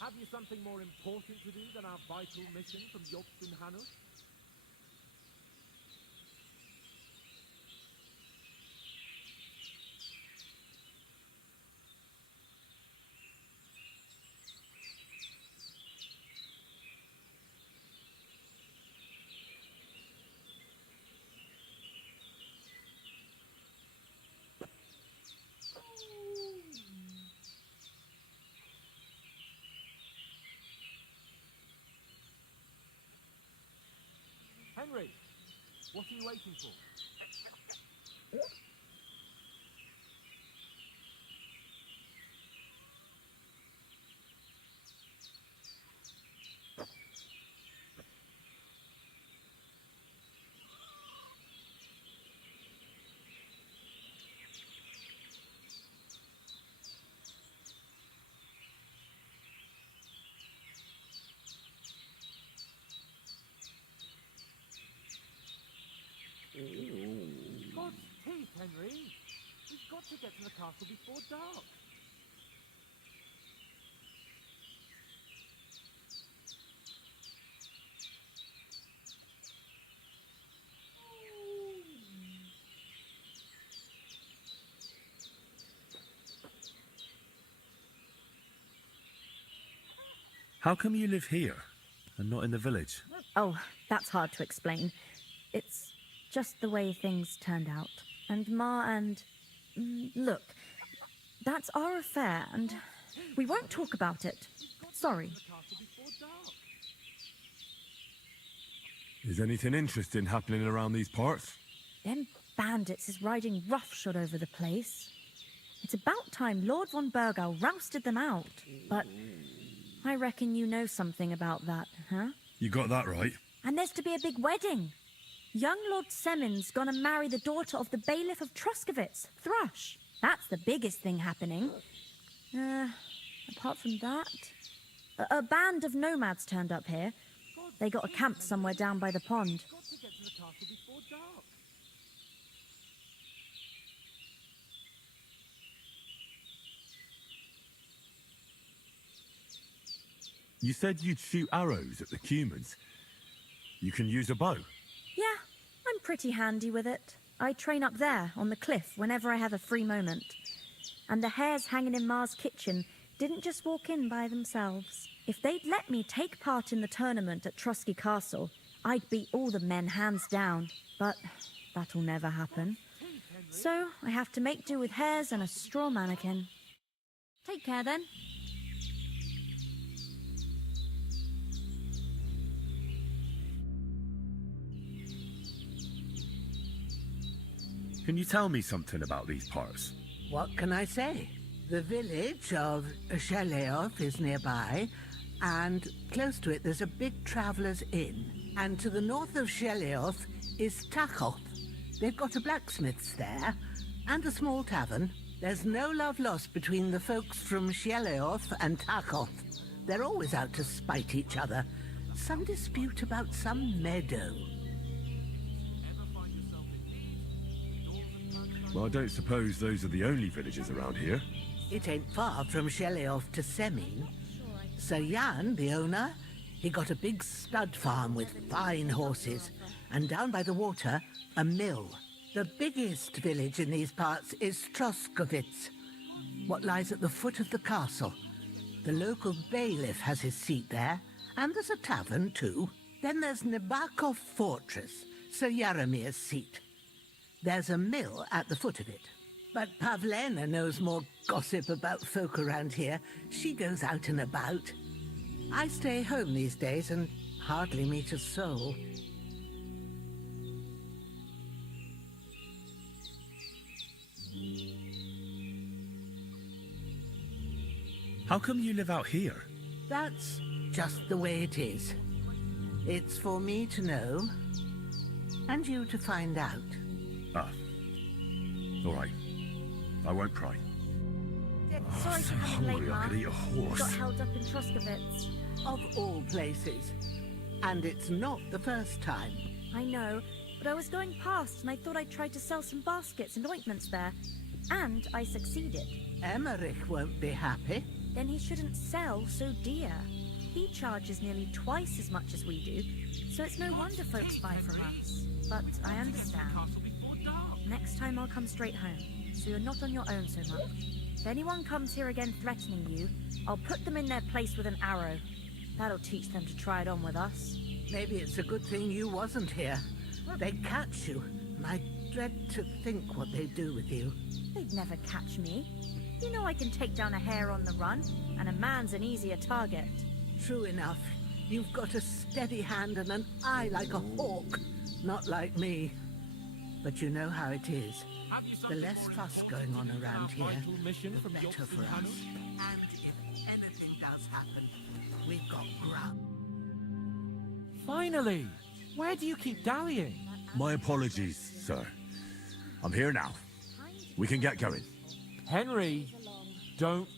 Have you something more important to do than our vital mission from Jobst and Hanus? Henry, what are you waiting for? God's teeth, Henry. We've got to get to the castle before dark. How come you live here and not in the village? Oh, that's hard to explain. It's just the way things turned out. And Ma and... Look, that's our affair, and we won't talk about it. Sorry. Is anything interesting happening around these parts? Them bandits is riding roughshod over the place. It's about time Lord von Burgau rousted them out. But I reckon you know something about that, huh? You got that right. And there's to be a big wedding. Young Lord Semin's gonna marry the daughter of the bailiff of Troskowitz, Thrush. That's the biggest thing happening. Apart from that, a band of nomads turned up here. They got a camp somewhere down by the pond. You said you'd shoot arrows at the humans. You can use a bow. Yeah, I'm pretty handy with it. I train up there, on the cliff, whenever I have a free moment. And the hares hanging in Ma's kitchen didn't just walk in by themselves. If they'd let me take part in the tournament at Trusky Castle, I'd beat all the men hands down. But that'll never happen. So I have to make do with hares and a straw mannequin. Take care then. Can you tell me something about these parts? What can I say? The village of Sheleoth is nearby, and close to it there's a big traveller's inn. And to the north of Sheleoth is Tachoth. They've got a blacksmith's there, and a small tavern. There's no love lost between the folks from Sheleoth and Tachoth. They're always out to spite each other. Some dispute about some meadow. Well, I don't suppose those are the only villages around here. It ain't far from Sheleoth to Semin. Sir Jan, the owner, he got a big stud farm with fine horses, and down by the water, a mill. The biggest village in these parts is Troskowitz, what lies at the foot of the castle. The local bailiff has his seat there, and there's a tavern too. Then there's Nebakov Fortress, Sir Yaramir's seat. There's a mill at the foot of it. But Pavlena knows more gossip about folk around here. She goes out and about. I stay home these days and hardly meet a soul. How come you live out here? That's just the way it is. It's for me to know, and you to find out. Ah. All right. I won't pry. Sorry I'm so for coming late, hungry Ma. I could eat a horse. Got held up in Troskowitz. Of all places. And it's not the first time. I know, but I was going past and I thought I'd try to sell some baskets and ointments there. And I succeeded. Emmerich won't be happy. Then he shouldn't sell so dear. He charges nearly twice as much as we do, so it's no wonder folks buy from us. But I understand. Next time I'll come straight home, so you're not on your own so much. If anyone comes here again threatening you, I'll put them in their place with an arrow. That'll teach them to try it on with us. Maybe it's a good thing you wasn't here. They'd catch you, and I dread to think what they'd do with you. They'd never catch me. You know I can take down a hare on the run, and a man's an easier target. True enough. You've got a steady hand and an eye like a hawk, not like me. But you know how it is. The less fuss going on around here, Mission the from better for Yorkshire us. And if anything does happen, we've got grub. Finally! Where do you keep dallying? My apologies, sir. I'm here now. We can get going. Henry, don't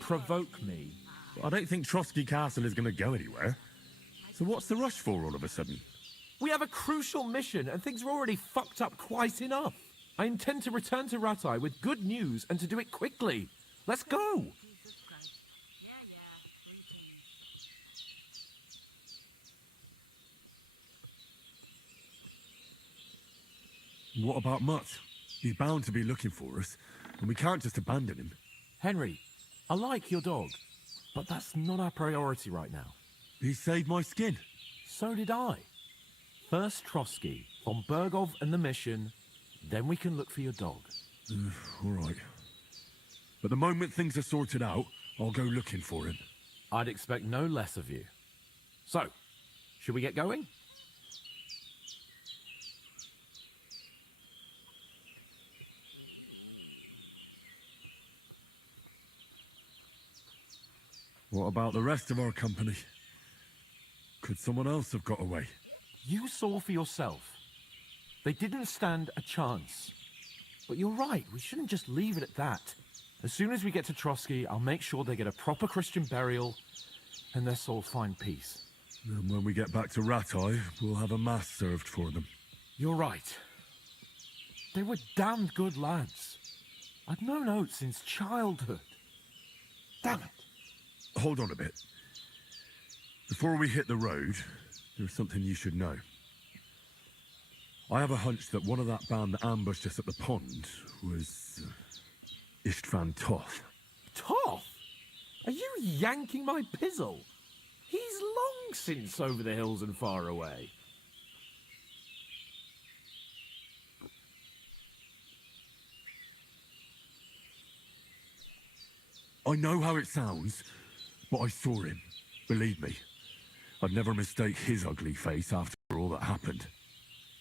provoke me. I don't think Trotsky Castle is going to go anywhere. So what's the rush for all of a sudden? We have a crucial mission and things are already fucked up quite enough. I intend to return to Ratai with good news and to do it quickly. Let's go! What about Mutt? He's bound to be looking for us, and we can't just abandon him. Henry, I like your dog, but that's not our priority right now. He saved my skin. So did I. First Trotsky, von Bergov and the mission, then we can look for your dog. All right. But the moment things are sorted out, I'll go looking for him. I'd expect no less of you. So, should we get going? What about the rest of our company? Could someone else have got away? You saw for yourself. They didn't stand a chance. But you're right, we shouldn't just leave it at that. As soon as we get to Trotsky, I'll make sure they get a proper Christian burial and their soul find peace. And when we get back to Ratai, we'll have a mass served for them. You're right. They were damned good lads. I'd known Oates since childhood. Damn it. Hold on a bit. Before we hit the road, there's something you should know. I have a hunch that one of that band that ambushed us at the pond was Istvan Toth. Toth? Are you yanking my pizzle? He's long since over the hills and far away. I know how it sounds, but I saw him. Believe me. I'd never mistake his ugly face after all that happened.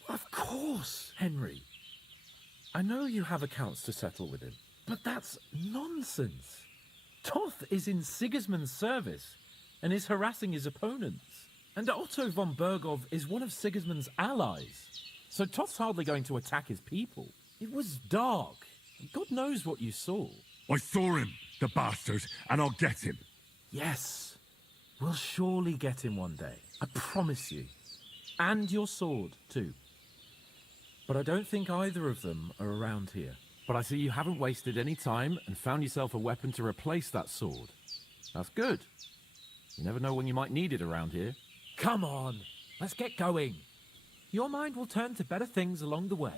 Of course, Henry. I know you have accounts to settle with him, but that's nonsense. Toth is in Sigismund's service and is harassing his opponents. And Otto von Bergov is one of Sigismund's allies. So Toth's hardly going to attack his people. It was dark. God knows what you saw. I saw him, the bastard, and I'll get him. Yes, we'll surely get him one day. I promise you. And your sword, too. But I don't think either of them are around here. But I see you haven't wasted any time and found yourself a weapon to replace that sword. That's good. You never know when you might need it around here. Come on, let's get going. Your mind will turn to better things along the way.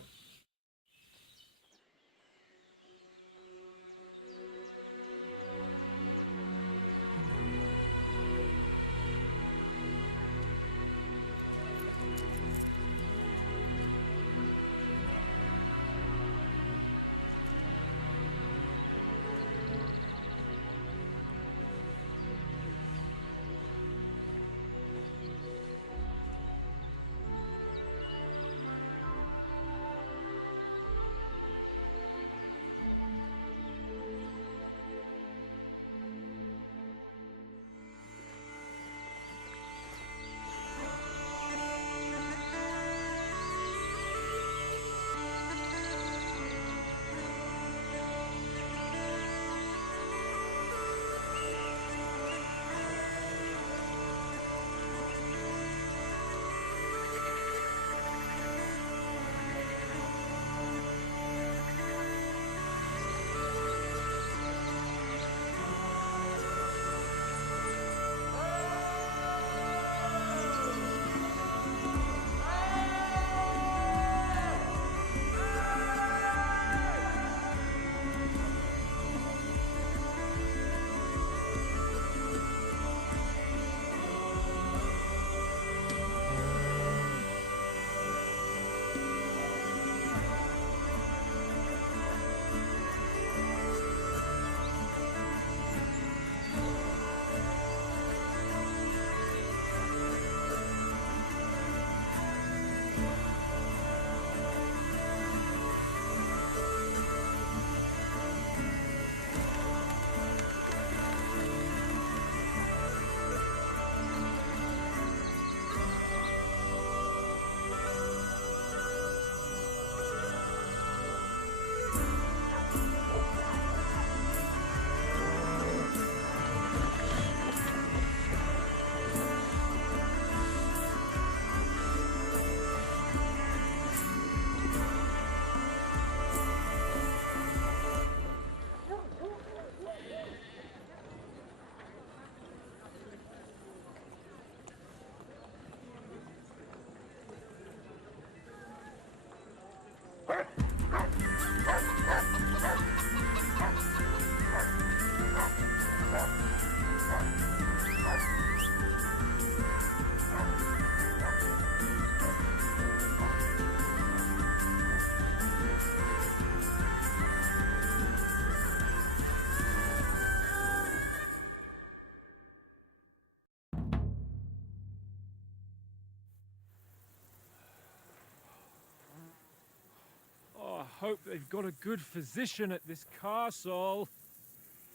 I hope they've got a good physician at this castle.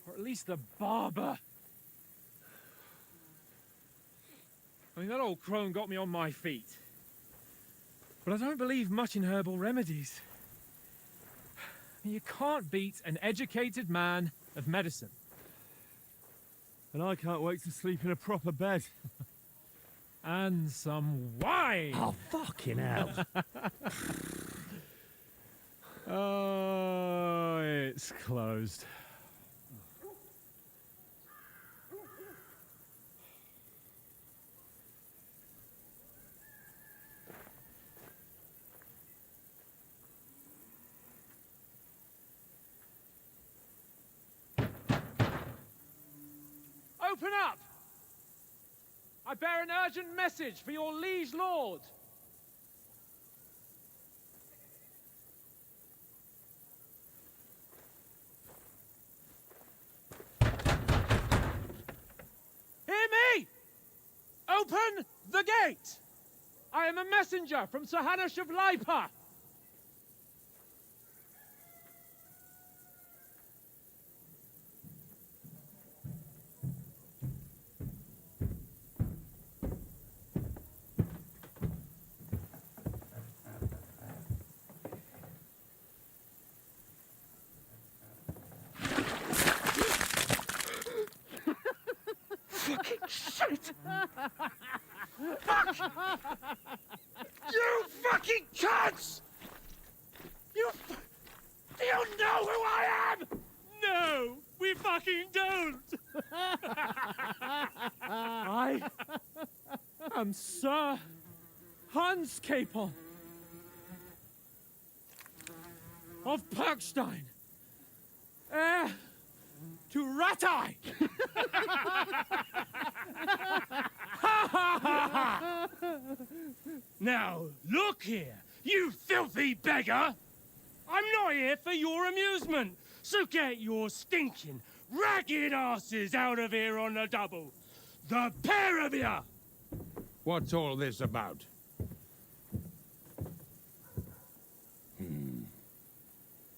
Or at least a barber. I mean, that old crone got me on my feet. But I don't believe much in herbal remedies. You can't beat an educated man of medicine. And I can't wait to sleep in a proper bed. And some wine! Oh, fucking hell. Oh, it's closed. Open up! I bear an urgent message for your liege lord. Hear me! Open the gate! I am a messenger from Sir Hanush of Lipa. Fucking shit! Fuck! You fucking cunts! Do you know who I am? No, we fucking don't. I am Sir Hans Capon of Perkstein, heir to Ratai. Now, look here, you filthy beggar! I'm not here for your amusement, so get your stinking, ragged asses out of here on the double. The pair of you! What's all this about?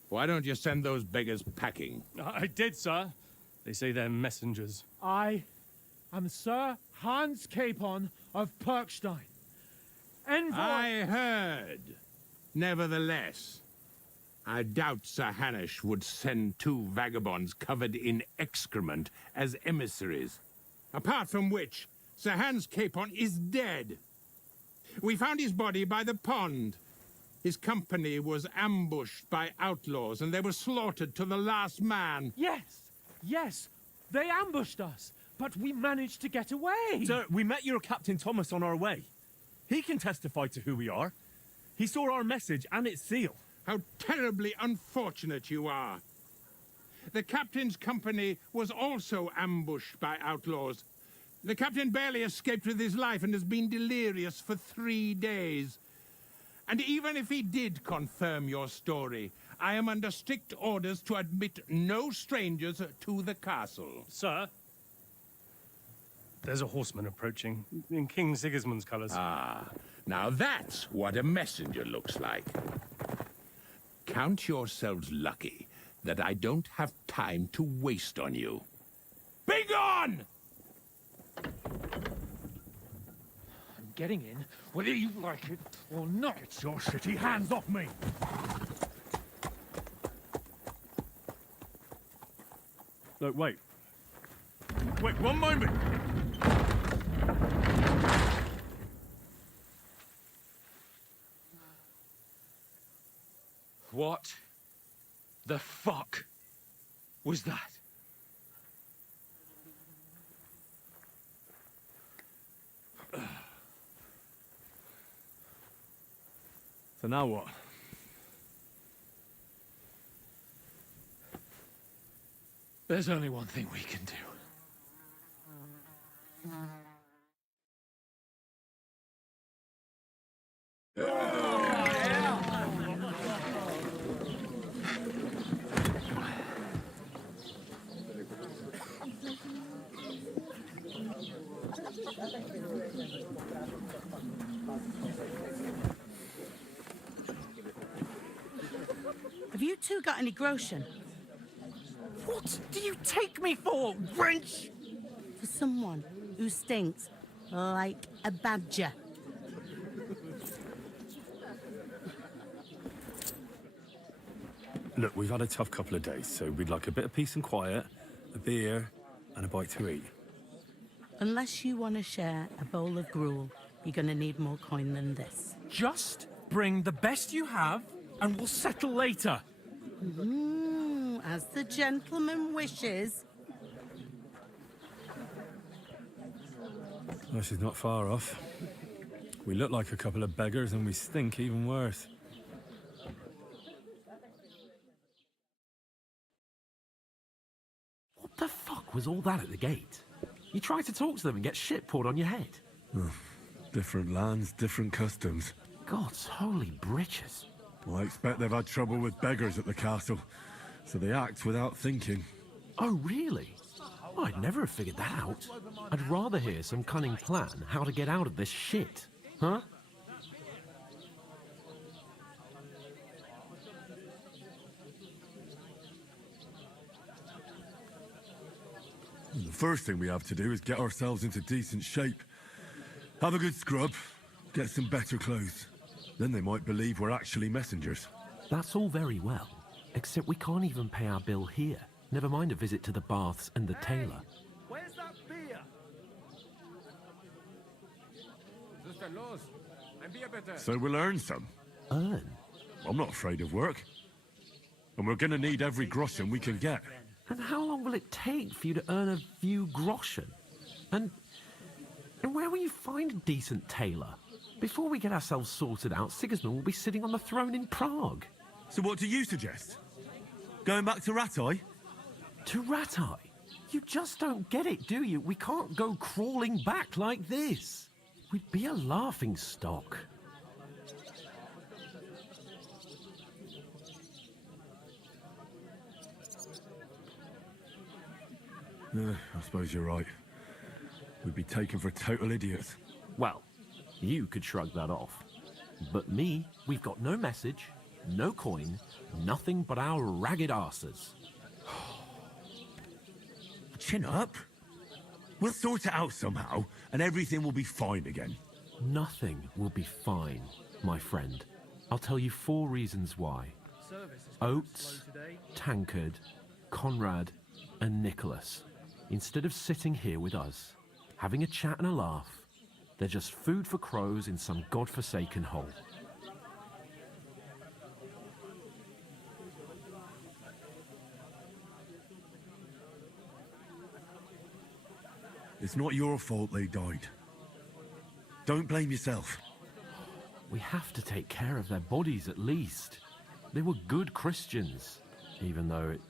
Why don't you send those beggars packing? I did, sir. They say they're messengers. I am Sir Hans Capon of Perkstein, envoy. I heard. Nevertheless, I doubt Sir Hanush would send two vagabonds covered in excrement as emissaries. Apart from which, Sir Hans Capon is dead. We found his body by the pond. His company was ambushed by outlaws, and they were slaughtered to the last man. Yes, they ambushed us, but we managed to get away. Sir, we met your Captain Thomas on our way. He can testify to who we are. He saw our message and its seal. How terribly unfortunate you are. The captain's company was also ambushed by outlaws. The captain barely escaped with his life and has been delirious for 3 days. And even if he did confirm your story, I am under strict orders to admit no strangers to the castle. Sir? There's a horseman approaching, in King Sigismund's colours. Ah, Now that's what a messenger looks like. Count yourselves lucky that I don't have time to waste on you. Be gone! I'm getting in, whether you like it or not. Get your shitty hands off me! Look, wait. Wait, one moment! What the fuck was that? So now what? There's only one thing we can do. Have you two got any groschen? What do you take me for, wench? For someone who stinks like a badger. Look, we've had a tough couple of days, so we'd like a bit of peace and quiet, a beer, and a bite to eat. Unless you want to share a bowl of gruel, you're going to need more coin than this. Just bring the best you have, and we'll settle later. As the gentleman wishes. Well, she's not far off. We look like a couple of beggars, and we stink even worse. What the fuck was all that at the gate? You tried to talk to them and get shit poured on your head. Oh, different lands, different customs. God's holy britches. Well, I expect they've had trouble with beggars at the castle, so they act without thinking. Oh, really? I'd never have figured that out. I'd rather hear some cunning plan how to get out of this shit. Huh? The first thing we have to do is get ourselves into decent shape. Have a good scrub, get some better clothes. Then they might believe we're actually messengers. That's all very well, except we can't even pay our bill here. Never mind a visit to the baths and the tailor. Where's that beer? So we'll earn some. Earn? I'm not afraid of work. And we're gonna need every groschen we can get. And how long will it take for you to earn a few groschen? And where will you find a decent tailor? Before we get ourselves sorted out, Sigismund will be sitting on the throne in Prague. So what do you suggest? Going back to Ratai? To Ratai? You just don't get it, do you? We can't go crawling back like this. We'd be a laughing stock. I suppose you're right. We'd be taken for total idiots. Well, you could shrug that off. But me, we've got no message, no coin, nothing but our ragged arses. Chin up. We'll sort it out somehow, and everything will be fine again. Nothing will be fine, my friend. I'll tell you 4 reasons why. Oates, Tankard, Conrad, and Nicholas. Instead of sitting here with us, having a chat and a laugh, they're just food for crows in some godforsaken hole. It's not your fault they died. Don't blame yourself. We have to take care of their bodies at least. They were good Christians, even though it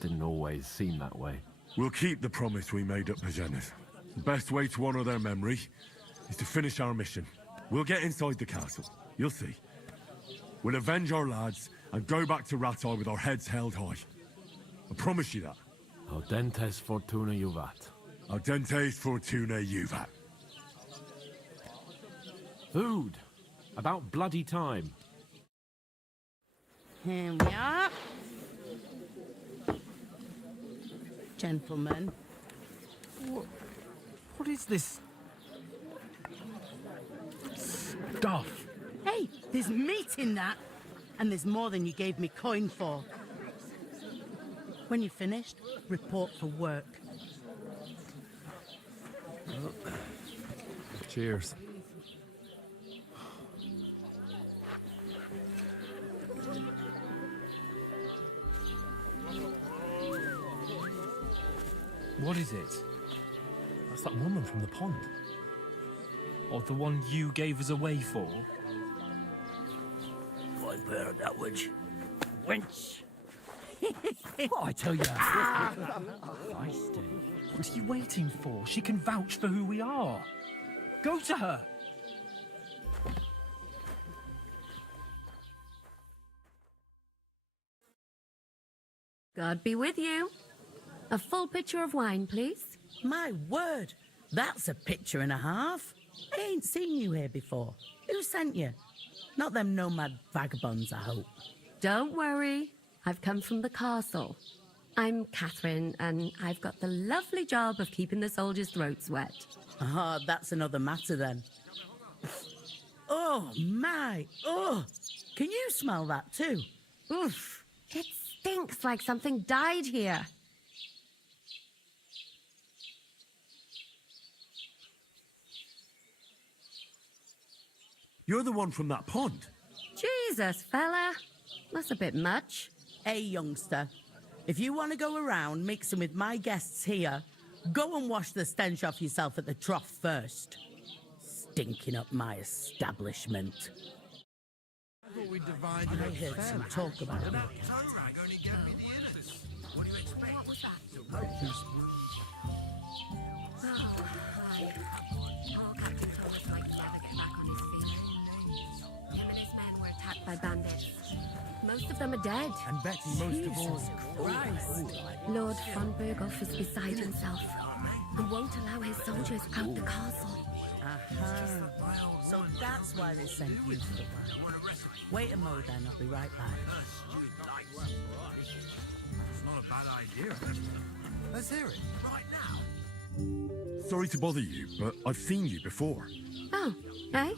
didn't always seem that way. We'll keep the promise we made at Pagenis. The best way to honor their memory is to finish our mission. We'll get inside the castle. You'll see. We'll avenge our lads and go back to Ratai with our heads held high. I promise you that. Audentes fortuna juvat. Audentes fortuna juvat. Food. About bloody time. Here we are. Gentlemen. What is this stuff? Hey, there's meat in that. And there's more than you gave me coin for. When you're finished, report for work. Cheers. What is it? That's that woman from the pond. Or the one you gave us away for? I've heard that witch. Wench! What I tell you? Feisty. What are you waiting for? She can vouch for who we are. Go to her. God be with you. A full pitcher of wine, please. My word, that's a picture and a half. I ain't seen you here before. Who sent you? Not them nomad vagabonds, I hope. Don't worry. I've come from the castle. I'm Catherine, and I've got the lovely job of keeping the soldiers' throats wet. Ah, that's another matter then. Oh, my. Oh, can you smell that too? Oof. It stinks like something died here. You're the one from that pond. Jesus, fella. That's a bit much. Hey, youngster. If you want to go around mixing with my guests here, go and wash the stench off yourself at the trough first. Stinking up my establishment. I thought we divided I heard some talk about it. only gave me the innards. What do you expect? What was that? Captain Thomas might never get back on his feet. Him and his men were attacked by bandits. Most of them are dead. And Betty most of all. Christ. Lord von Berghoff is beside himself and won't allow his soldiers out the castle. Aha. So that's why they sent you to the well. Wait a mo then, I'll be right back. It's not a bad idea. Let's hear it. Right now. Sorry to bother you, but I've seen you before. Oh, eh?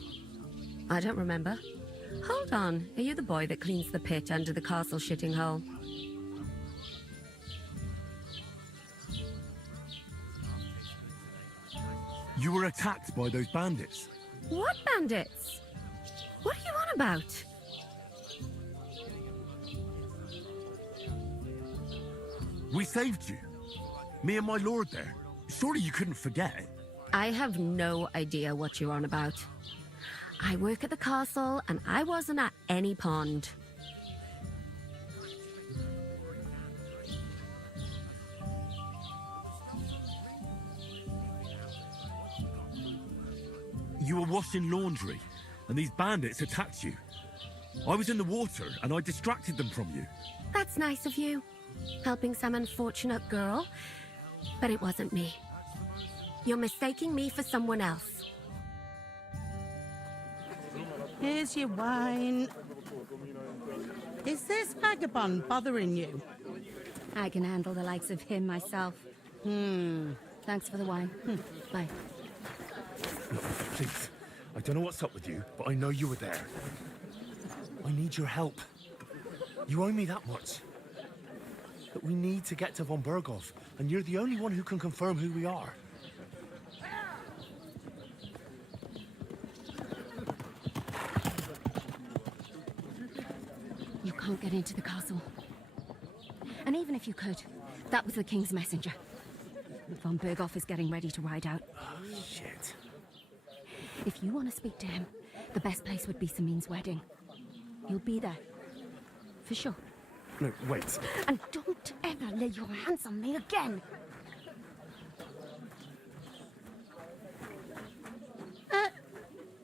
I don't remember. Hold on, are you the boy that cleans the pit under the castle shitting hole? You were attacked by those bandits. What bandits? What are you on about? We saved you. Me and my lord there. Surely you couldn't forget. I have no idea what you're on about. I work at the castle, and I wasn't at any pond. You were washing laundry, and these bandits attacked you. I was in the water, and I distracted them from you. That's nice of you, helping some unfortunate girl, but it wasn't me. You're mistaking me for someone else. Here's your wine. Is this vagabond bothering you? I can handle the likes of him myself. Thanks for the wine. Bye. Please, I don't know what's up with you, but I know you were there. I need your help. You owe me that much. But we need to get to von Berghoff, and you're the only one who can confirm who we are. You can't get into the castle. And even if you could, that was the king's messenger. Von Berghoff is getting ready to ride out. Oh, shit. If you want to speak to him, the best place would be Samin's wedding. You'll be there. For sure. No, wait. And don't ever lay your hands on me again!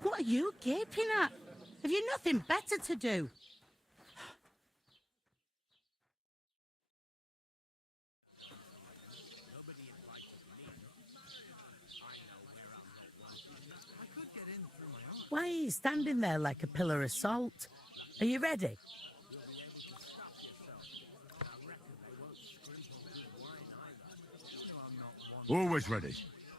What are you gaping at? Have you nothing better to do? Why are you standing there like a pillar of salt? Are you ready? Always ready.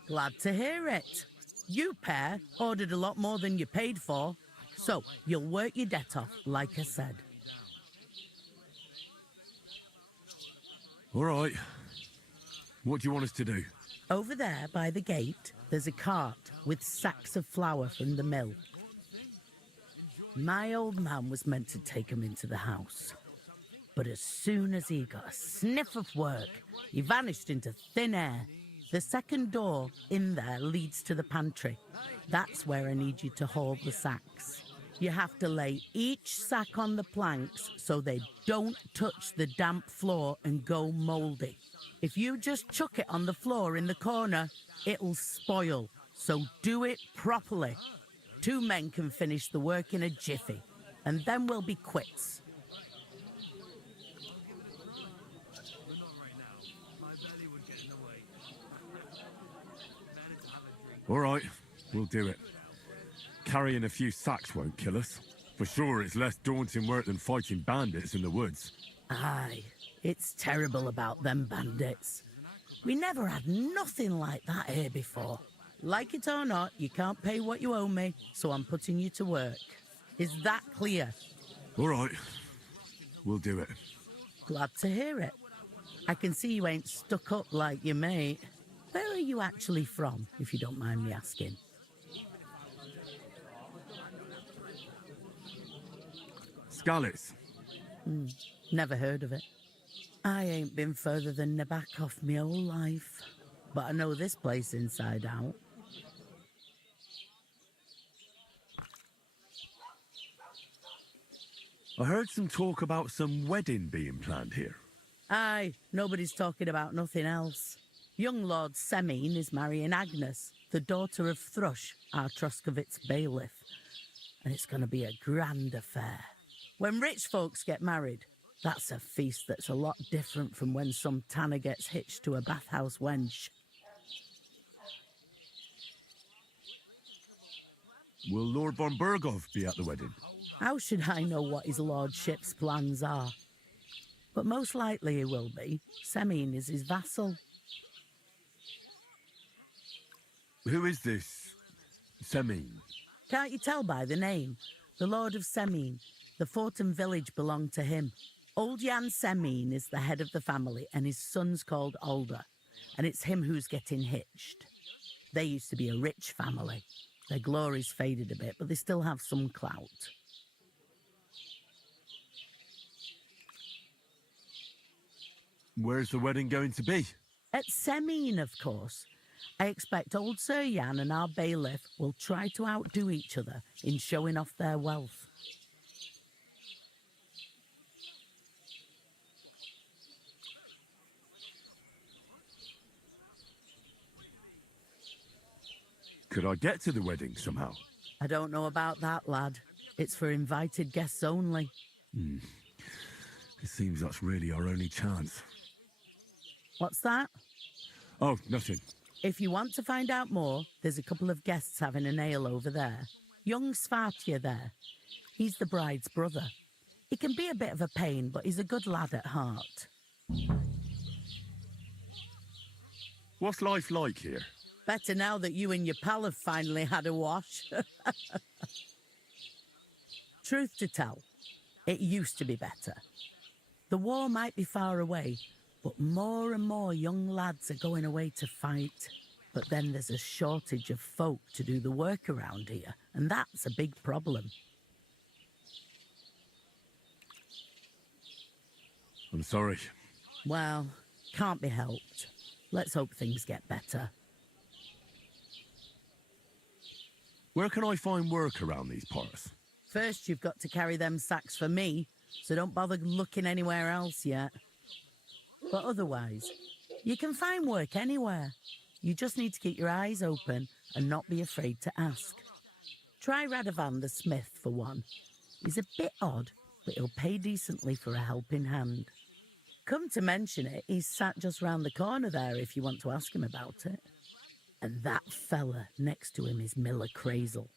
Glad to hear it. You pair ordered a lot more than you paid for, so you'll work your debt off, like I said. All right. What do you want us to do? Over there by the gate, there's a cart with sacks of flour from the mill. My old man was meant to take 'em into the house. But as soon as he got a sniff of work, he vanished into thin air. The second door in there leads to the pantry. That's where I need you to haul the sacks. You have to lay each sack on the planks so they don't touch the damp floor and go mouldy. If you just chuck it on the floor in the corner, it'll spoil. So do it properly. 2 men can finish the work in a jiffy, and then we'll be quits. All right, we'll do it. Carrying a few sacks won't kill us. For sure, it's less daunting work than fighting bandits in the woods. Aye, it's terrible about them bandits. We never had nothing like that here before. Like it or not, you can't pay what you owe me, so I'm putting you to work. Is that clear? All right, we'll do it. Glad to hear it. I can see you ain't stuck up like your mate. Where are you actually from, if you don't mind me asking? Skalitz. Never heard of it. I ain't been further than Nabakov my whole life, but I know this place inside out. I heard some talk about some wedding being planned here. Aye, nobody's talking about nothing else. Young Lord Semine is marrying Agnes, the daughter of Thrush, our Troskovitz bailiff. And it's going to be a grand affair. When rich folks get married, that's a feast that's a lot different from when some tanner gets hitched to a bathhouse wench. Will Lord von Bergov be at the wedding? How should I know what his lordship's plans are? But most likely he will be. Semine is his vassal. Who is this Semine? Can't you tell by the name? The Lord of Semine. The fort and village belong to him. Old Jan Semine is the head of the family, and his son's called Alder, and it's him who's getting hitched. They used to be a rich family. Their glory's faded a bit, but they still have some clout. Where's the wedding going to be? At Semine, of course. I expect old Sir Jan and our bailiff will try to outdo each other in showing off their wealth. Could I get to the wedding somehow? I don't know about that, lad. It's for invited guests only. It seems that's really our only chance. What's that? Oh, nothing. If you want to find out more, there's a couple of guests having an ale over there. Young Svartje there. He's the bride's brother. He can be a bit of a pain, but he's a good lad at heart. What's life like here? Better now that you and your pal have finally had a wash. Truth to tell, it used to be better. The war might be far away, but more and more young lads are going away to fight. But then there's a shortage of folk to do the work around here, and that's a big problem. I'm sorry. Well, can't be helped. Let's hope things get better. Where can I find work around these parts? First, you've got to carry them sacks for me, so don't bother looking anywhere else yet. But otherwise, you can find work anywhere. You just need to keep your eyes open and not be afraid to ask. Try Radovan the smith for one. He's a bit odd, but he'll pay decently for a helping hand. Come to mention it, he's sat just round the corner there if you want to ask him about it. And that fella next to him is Miller Crazel.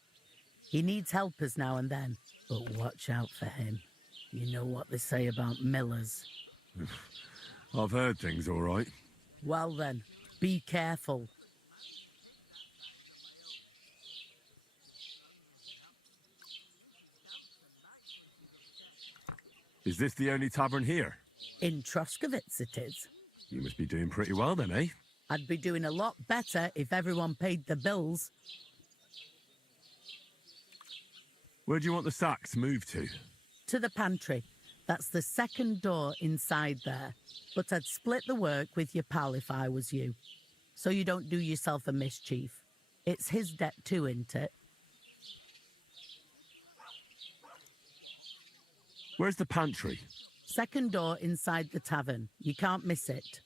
He needs helpers now and then, but watch out for him. You know what they say about millers. I've heard things, all right. Well then, be careful. Is this the only tavern here? In Troskovitz it is. You must be doing pretty well then, eh? I'd be doing a lot better if everyone paid the bills. Where do you want the sacks moved to? To the pantry. That's the second door inside there. But I'd split the work with your pal if I was you. So you don't do yourself a mischief. It's his debt too, isn't it? Where's the pantry? Second door inside the tavern. You can't miss it.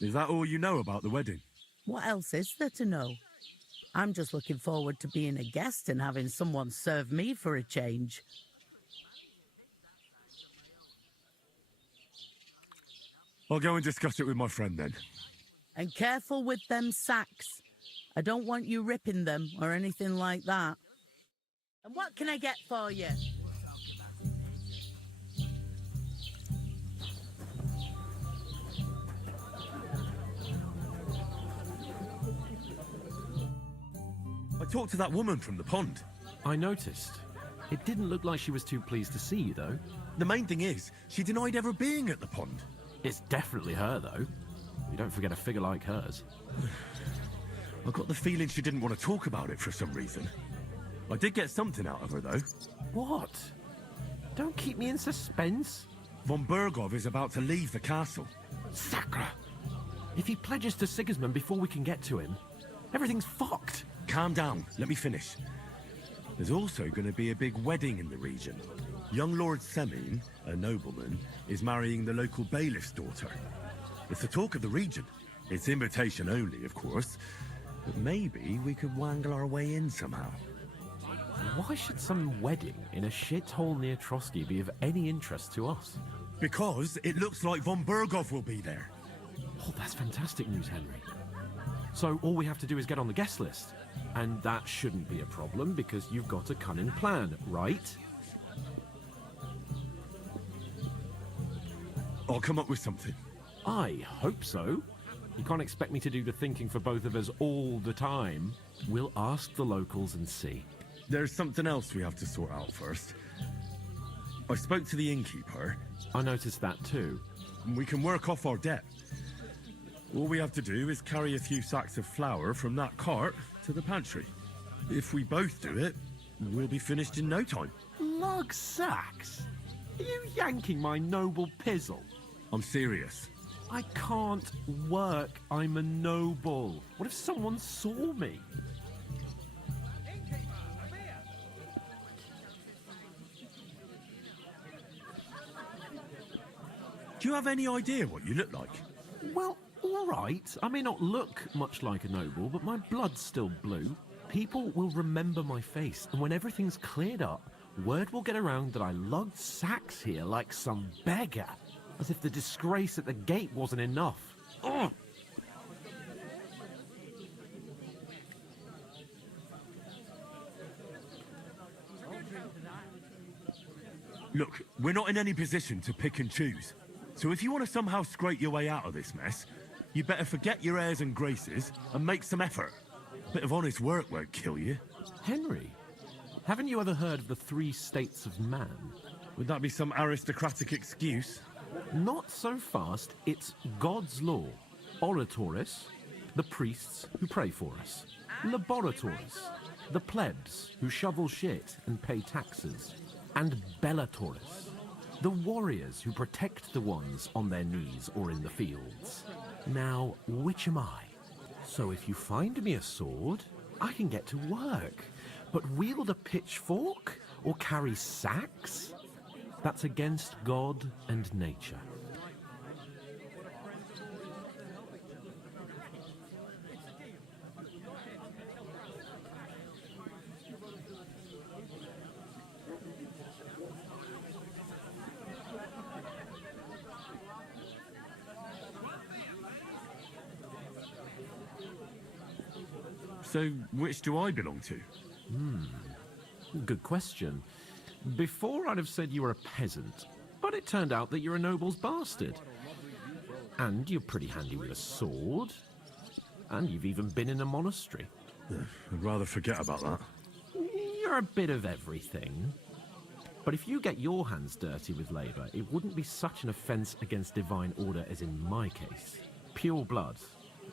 Is that all you know about the wedding? What else is there to know? I'm just looking forward to being a guest and having someone serve me for a change. I'll go and discuss it with my friend then. And careful with them sacks. I don't want you ripping them or anything like that. And what can I get for you? I talked to that woman from the pond. I noticed. It didn't look like she was too pleased to see you, though. The main thing is, she denied ever being at the pond. It's definitely her, though. You don't forget a figure like hers. I got the feeling she didn't want to talk about it for some reason. I did get something out of her, though. What? Don't keep me in suspense. Von Bergov is about to leave the castle. Sacre! If he pledges to Sigismund before we can get to him, everything's fucked. Calm down. Let me finish. There's also going to be a big wedding in the region. Young Lord Semin, a nobleman, is marrying the local bailiff's daughter. It's the talk of the region. It's invitation only, of course. But maybe we could wangle our way in somehow. Why should some wedding in a shithole near Trotsky be of any interest to us? Because it looks like Von Bergov will be there. Oh, that's fantastic news, Henry. So all we have to do is get on the guest list. And that shouldn't be a problem because you've got a cunning plan, right? I'll come up with something. I hope so. You can't expect me to do the thinking for both of us all the time. We'll ask the locals and see. There's something else we have to sort out first. I spoke to the innkeeper. I noticed that too. We can work off our debt. All we have to do is carry a few sacks of flour from that cart to the pantry. If we both do it, we'll be finished in no time. Lug sacks? Are you yanking my noble pizzle? I'm serious. I can't work. I'm a noble. What if someone saw me? Do you have any idea what you look like? Well, all right. I may not look much like a noble, but my blood's still blue. People will remember my face, and when everything's cleared up, word will get around that I lugged sacks here like some beggar. As if the disgrace at the gate wasn't enough. Ugh! Look, we're not in any position to pick and choose. So if you want to somehow scrape your way out of this mess, you better forget your airs and graces and make some effort. A bit of honest work won't kill you. Henry, haven't you ever heard of the 3 states of man? Would that be some aristocratic excuse? Not so fast. It's God's law. Oratores, the priests who pray for us. Laboratores, the plebs who shovel shit and pay taxes. And bellatores, the warriors who protect the ones on their knees or in the fields. Now, which am I? So if you find me a sword, I can get to work. But wield a pitchfork or carry sacks? That's against God and nature. So, which do I belong to? Good question. Before I'd have said you were a peasant, but it turned out that you're a noble's bastard. And you're pretty handy with a sword. And you've even been in a monastery. I'd rather forget about that. You're a bit of everything. But if you get your hands dirty with labour, it wouldn't be such an offence against divine order as in my case. Pure blood,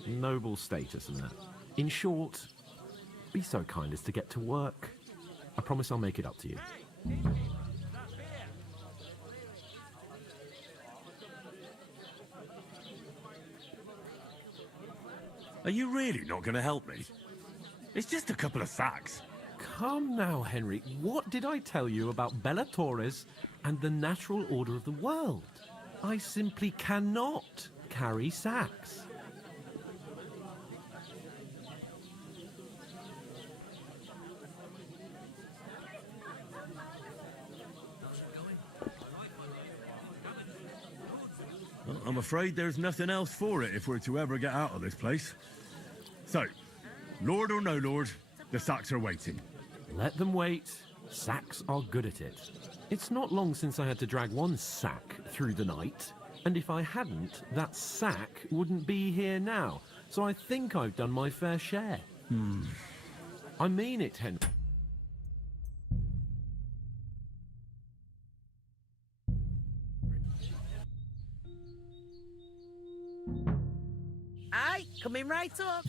noble status and that. In short, be so kind as to get to work. I promise I'll make it up to you. Are you really not going to help me? It's just a couple of sacks. Come now, Henry. What did I tell you about Bella Torres and the natural order of the world? I simply cannot carry sacks. Well, I'm afraid there's nothing else for it if we're to ever get out of this place. So, Lord or no Lord, the sacks are waiting. Let them wait. Sacks are good at it. It's not long since I had to drag one sack through the night, and if I hadn't, that sack wouldn't be here now. So I think I've done my fair share. I mean it, Henry. Aye, coming right up.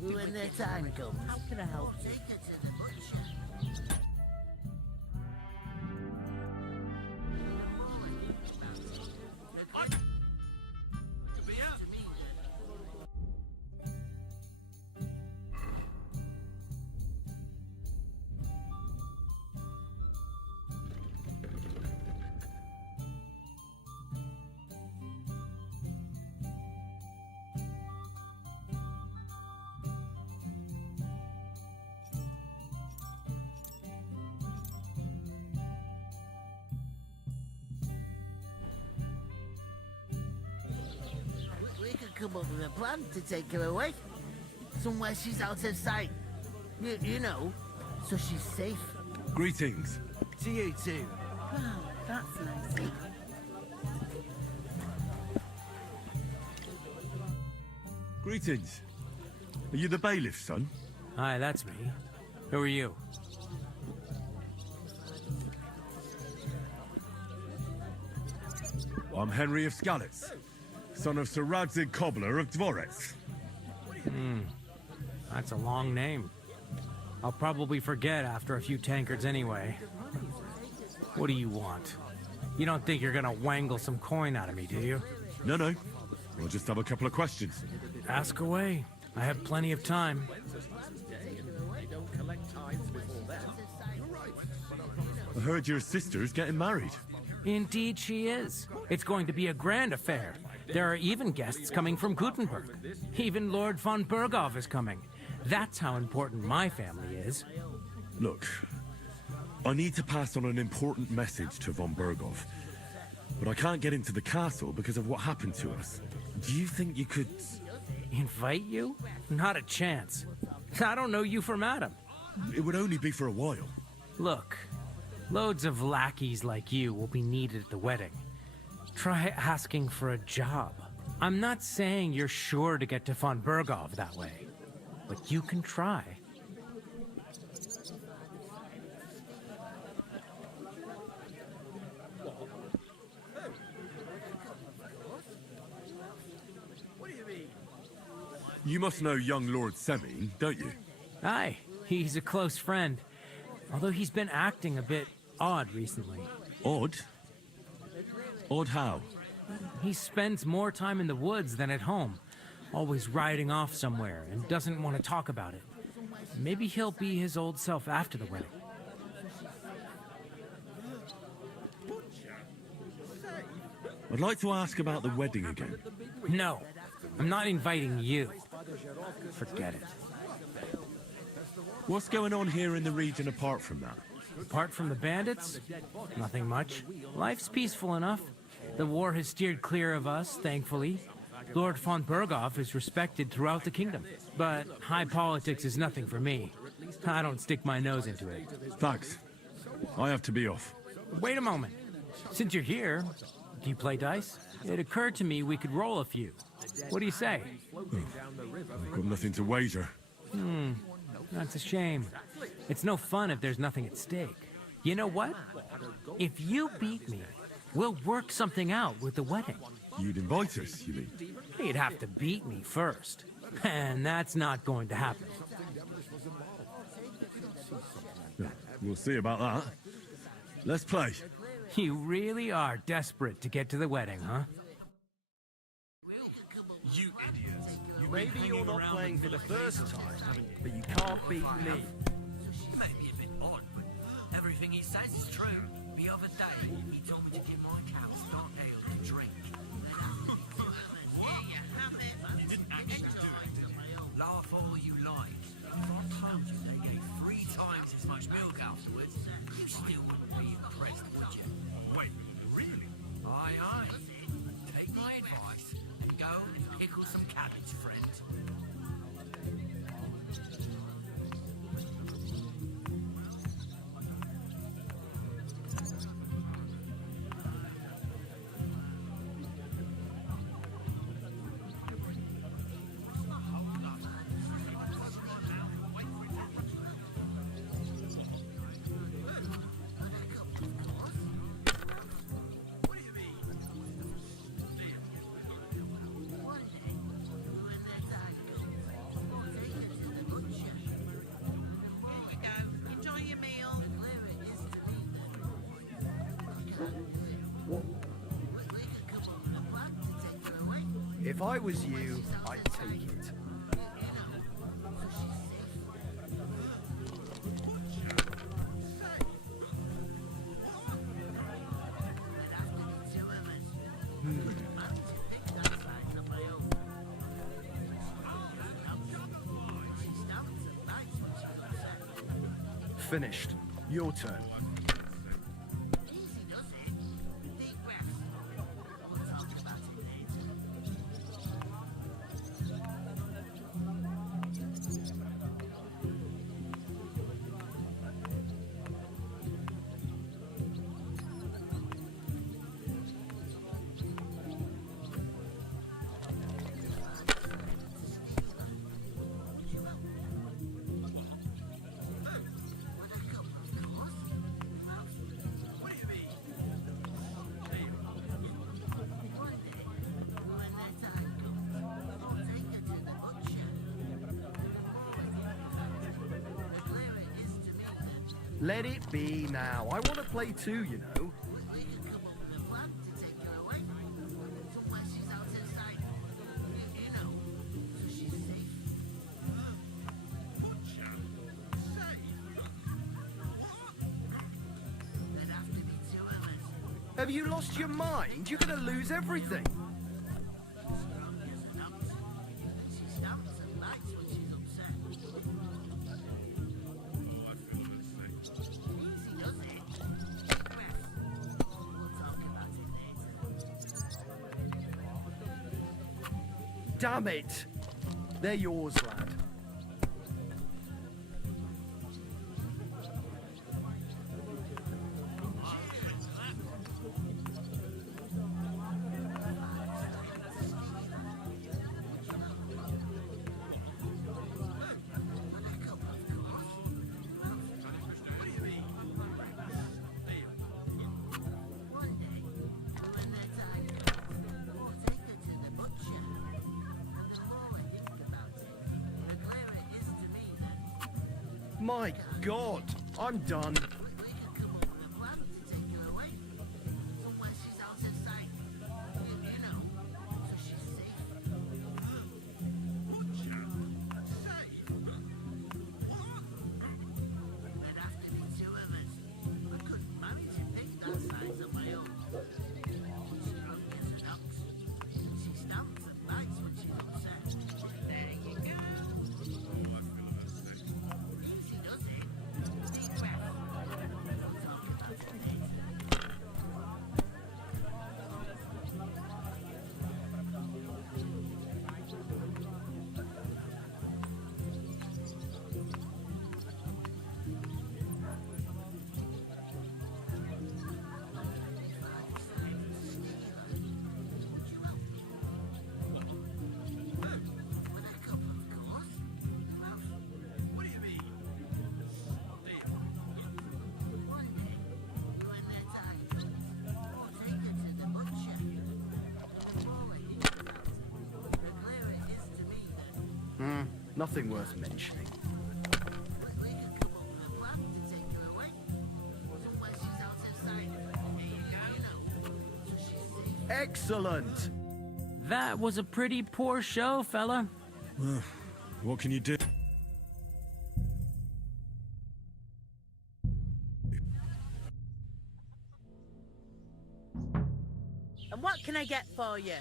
When their time comes. How can I help you? We could come up with a plan to take her away. Somewhere she's out of sight. You know, so she's safe. Greetings. To you too. Wow, that's nice. Greetings. Are you the bailiff's son? Hi, that's me. Who are you? I'm Henry of Skalitz, son of Sir Radzig Cobbler of Dvorets. That's a long name. I'll probably forget after a few tankards anyway. What do you want? You don't think you're gonna wangle some coin out of me, do you? No. I'll just have a couple of questions. Ask away. I have plenty of time. I heard your sister's getting married. Indeed she is. It's going to be a grand affair. There are even guests coming from Gutenberg. Even Lord von Berghoff is coming. That's how important my family is. Look, I need to pass on an important message to von Berghoff, but I can't get into the castle because of what happened to us. Do you think you could... Invite you? Not a chance. I don't know you from Adam. It would only be for a while. Look, loads of lackeys like you will be needed at the wedding. Try asking for a job. I'm not saying you're sure to get to von Berghoff that way, but you can try. You must know young Lord Semine, don't you? Aye, he's a close friend. Although he's been acting a bit odd recently. Odd? Odd how? He spends more time in the woods than at home. Always riding off somewhere and doesn't want to talk about it. Maybe he'll be his old self after the wedding. I'd like to ask about the wedding again. No, I'm not inviting you. Forget it. What's going on here in the region apart from that? Apart from the bandits? Nothing much. Life's peaceful enough. The war has steered clear of us, thankfully. Lord von Berghoff is respected throughout the kingdom. But high politics is nothing for me. I don't stick my nose into it. Thanks. I have to be off. Wait a moment. Since you're here, do you play dice? It occurred to me we could roll a few. What do you say? I've got nothing to wager. That's a shame. It's no fun if there's nothing at stake. You know what? If you beat me, we'll work something out with the wedding. You'd invite us, you mean? You'd have to beat me first. And that's not going to happen. We'll see about that. Let's play. You really are desperate to get to the wedding, huh? You idiots. Maybe you're not playing for the first time, but you can't beat me. Maybe a bit odd, but everything he says is true. The other day, he told me to give my cows dark ale to drink. What? You didn't actually do it, did you? Laugh all you like. If I told you they gave 3 times as much milk afterwards, you still wouldn't be impressed, would you? Wait, really? Aye, aye. Take my advice and go and pickle some cabbage, friend. If I was you, I'd take it. Finished. Your turn. Let it be now. I want to play too, you know. Have you lost your mind? You're gonna lose everything. Damn it! They're yours, lad. My God, I'm done. Nothing worth mentioning. Excellent! That was a pretty poor show, fella. Well, what can you do? And what can I get for you?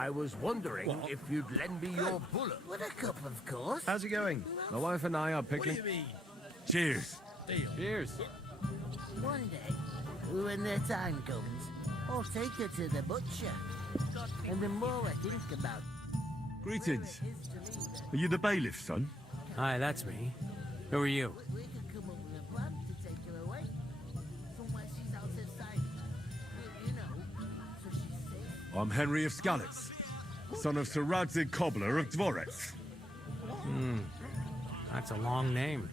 I was wondering if you'd lend me your bullet. With a cup, of course. How's it going? My wife and I are picking. Cheers. Cheers. One day, when the time comes, I'll take her to the butcher. And the more I think about it, Greetings. Are you the bailiff, son? Hi, that's me. Who are you? we could come up with a plan to take her away. Somewhere she's out of sight. You know, so she's safe. I'm Henry of Skalitz, son of Sir Radzig Cobbler of Dvorets. That's a long name.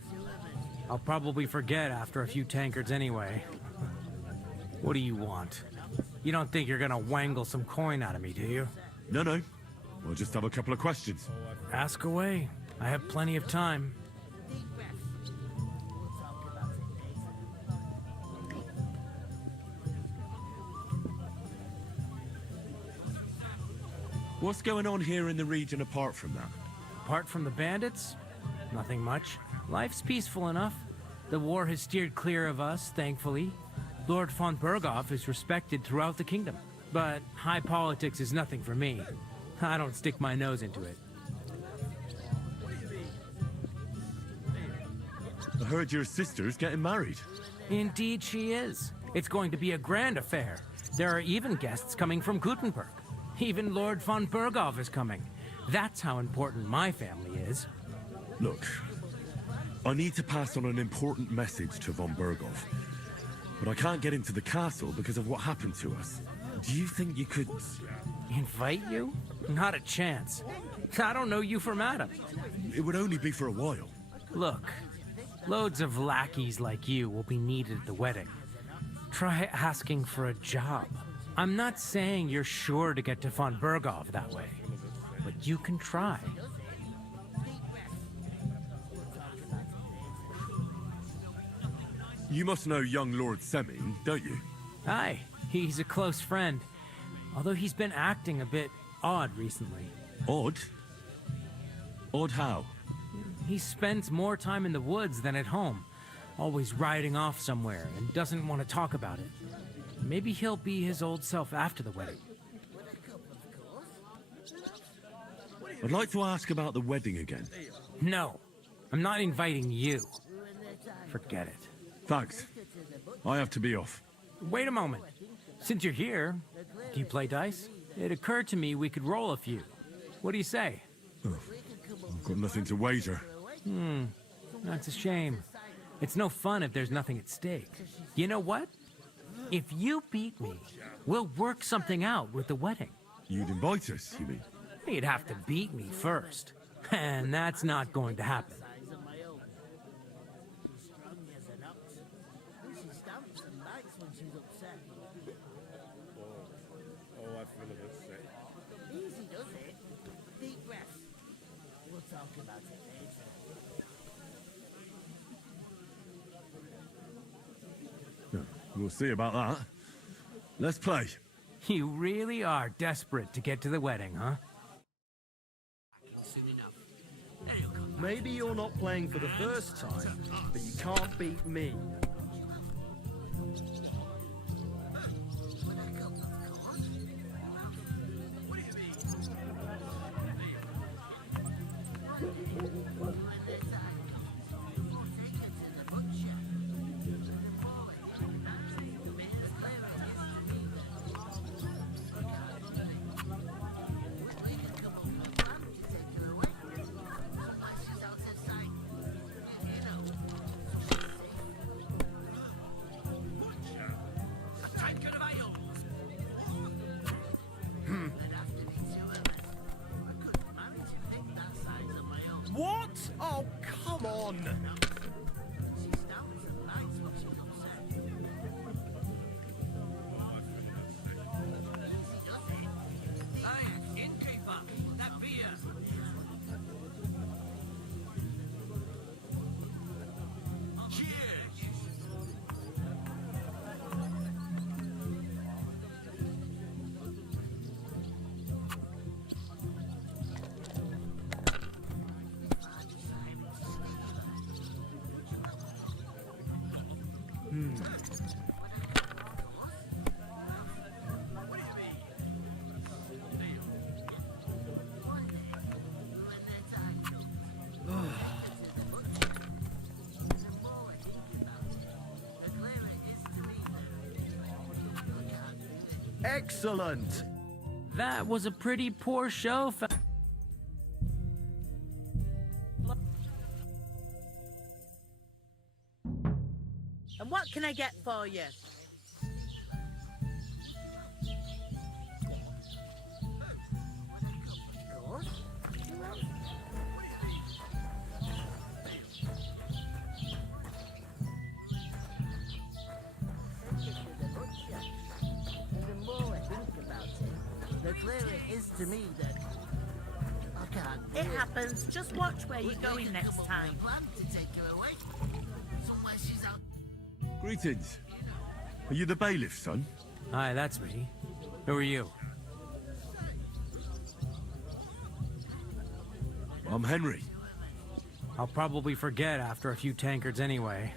I'll probably forget after a few tankards anyway. What do you want? You don't think you're gonna wangle some coin out of me, do you? No. I'll just have a couple of questions. Ask away. I have plenty of time. What's going on here in the region apart from that? Apart from the bandits? Nothing much. Life's peaceful enough. The war has steered clear of us, thankfully. Lord von Berghoff is respected throughout the kingdom. But high politics is nothing for me. I don't stick my nose into it. I heard your sister's getting married. Indeed she is. It's going to be a grand affair. There are even guests coming from Gutenberg. Even Lord von Berghoff is coming. That's how important my family is. Look, I need to pass on an important message to von Berghoff. But I can't get into the castle because of what happened to us. Do you think you could... Invite you? Not a chance. I don't know you from Adam. It would only be for a while. Look, loads of lackeys like you will be needed at the wedding. Try asking for a job. I'm not saying you're sure to get to von Berghoff that way, but you can try. You must know young Lord Seming, don't you? Aye, he's a close friend. Although he's been acting a bit odd recently. Odd? Odd how? He spends more time in the woods than at home, always riding off somewhere and doesn't want to talk about it. Maybe he'll be his old self after the wedding. I'd like to ask about the wedding again. No, I'm not inviting you. Forget it. Thanks. I have to be off. Wait a moment. Since you're here, do you play dice? It occurred to me we could roll a few. What do you say? Oh, I've got nothing to wager. That's a shame. It's no fun if there's nothing at stake. You know what? If you beat me, we'll work something out with the wedding. You'd invite us, you mean? You'd have to beat me first. And that's not going to happen. Oh, I feel a bit sick. Easy does it. Deep breaths. We'll talk about it later. We'll see about that. Let's play. You really are desperate to get to the wedding, huh? Maybe you're not playing for the first time, but you can't beat me. What? Oh, come on! Hey, innkeeper, that beer. Cheers. Excellent! That was a pretty poor show, And what can I get for you? The more I think about it, the clearer it is to me that I can't. It happens. Just watch where you're going next time. Plan to take her away. Somewhere she's out. Greetings. Are you the bailiff's son? Hi, that's me. Who are you? I'm Henry. I'll probably forget after a few tankards anyway.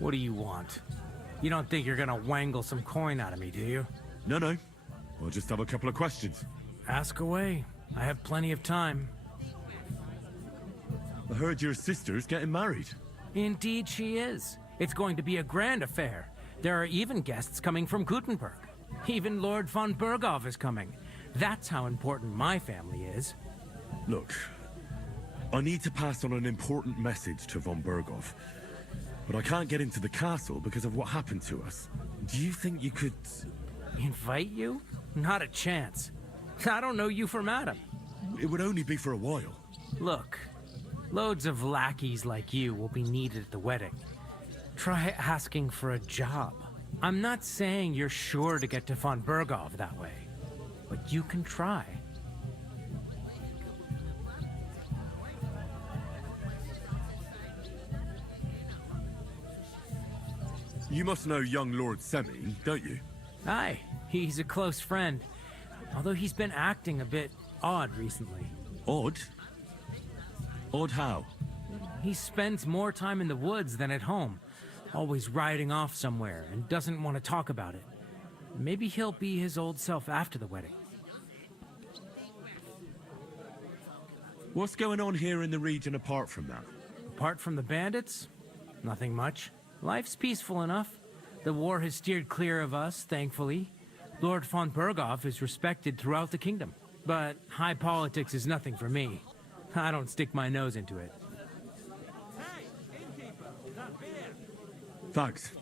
What do you want? You don't think you're gonna wangle some coin out of me, do you? No, no. I'll just have a couple of questions. Ask away. I have plenty of time. I heard your sister's getting married. Indeed she is. It's going to be a grand affair. There are even guests coming from Gutenberg. Even Lord von Berghoff is coming. That's how important my family is. Look, I need to pass on an important message to von Berghoff. But I can't get into the castle because of what happened to us. Do you think you could... Invite you? Not a chance. I don't know you from Adam. It would only be for a while. Look, loads of lackeys like you will be needed at the wedding. Try asking for a job. I'm not saying you're sure to get to von Berghoff that way, but you can try. You must know young Lord Semmi, don't you? Aye, he's a close friend. Although he's been acting a bit odd recently. Odd? Odd how? He spends more time in the woods than at home, always riding off somewhere and doesn't want to talk about it. Maybe he'll be his old self after the wedding. What's going on here in the region apart from that? Apart from the bandits? Nothing much. Life's peaceful enough. The war has steered clear of us, thankfully. Lord von Berghoff is respected throughout the kingdom. But high politics is nothing for me. I don't stick my nose into it. Thanks.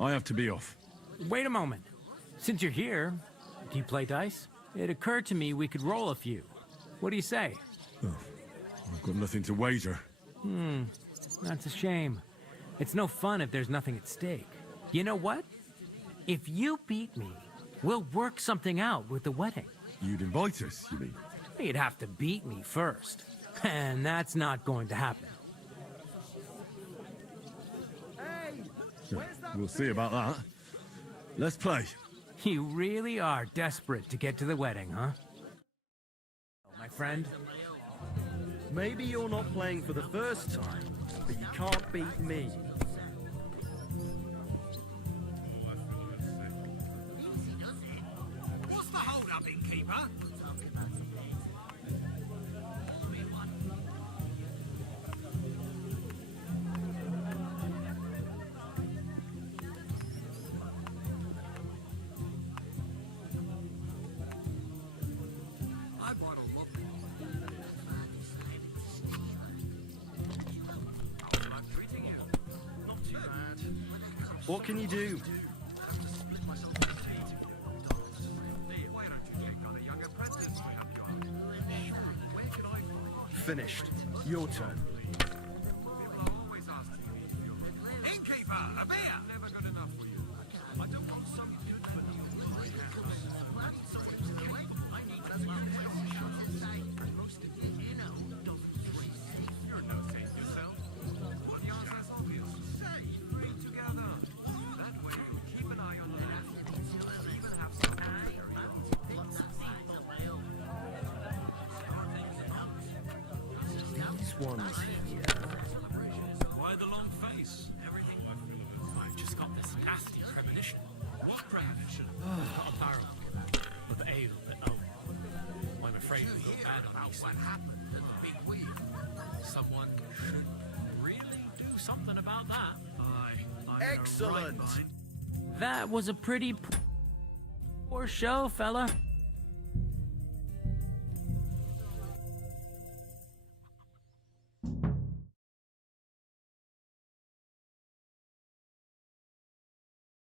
I have to be off. Wait a moment. Since you're here, do you play dice? It occurred to me we could roll a few. What do you say? Oh, I've got nothing to wager. That's a shame. It's no fun if there's nothing at stake. You know what? If you beat me, we'll work something out with the wedding. You'd invite us, you mean? You'd have to beat me first. And that's not going to happen. We'll see about that. Let's play. You really are desperate to get to the wedding, huh? My friend? Maybe you're not playing for the first time, but you can't beat me. What's the hold-up, innkeeper? What can you do? Finished. Your turn. Innkeeper, a beer! Never good enough for you. I don't want something good for nothing. You're no saint yourself. Well, the answer's obvious. Say, read together. That way you'll keep an eye on the even have some These ones here. Why the long face? I've just got this nasty premonition. What premonition? A barrel of ale that I'm afraid we got bad on About what happened at the big wheel. Someone should really do something about that. I'm Excellent. That was a pretty... For show, fella.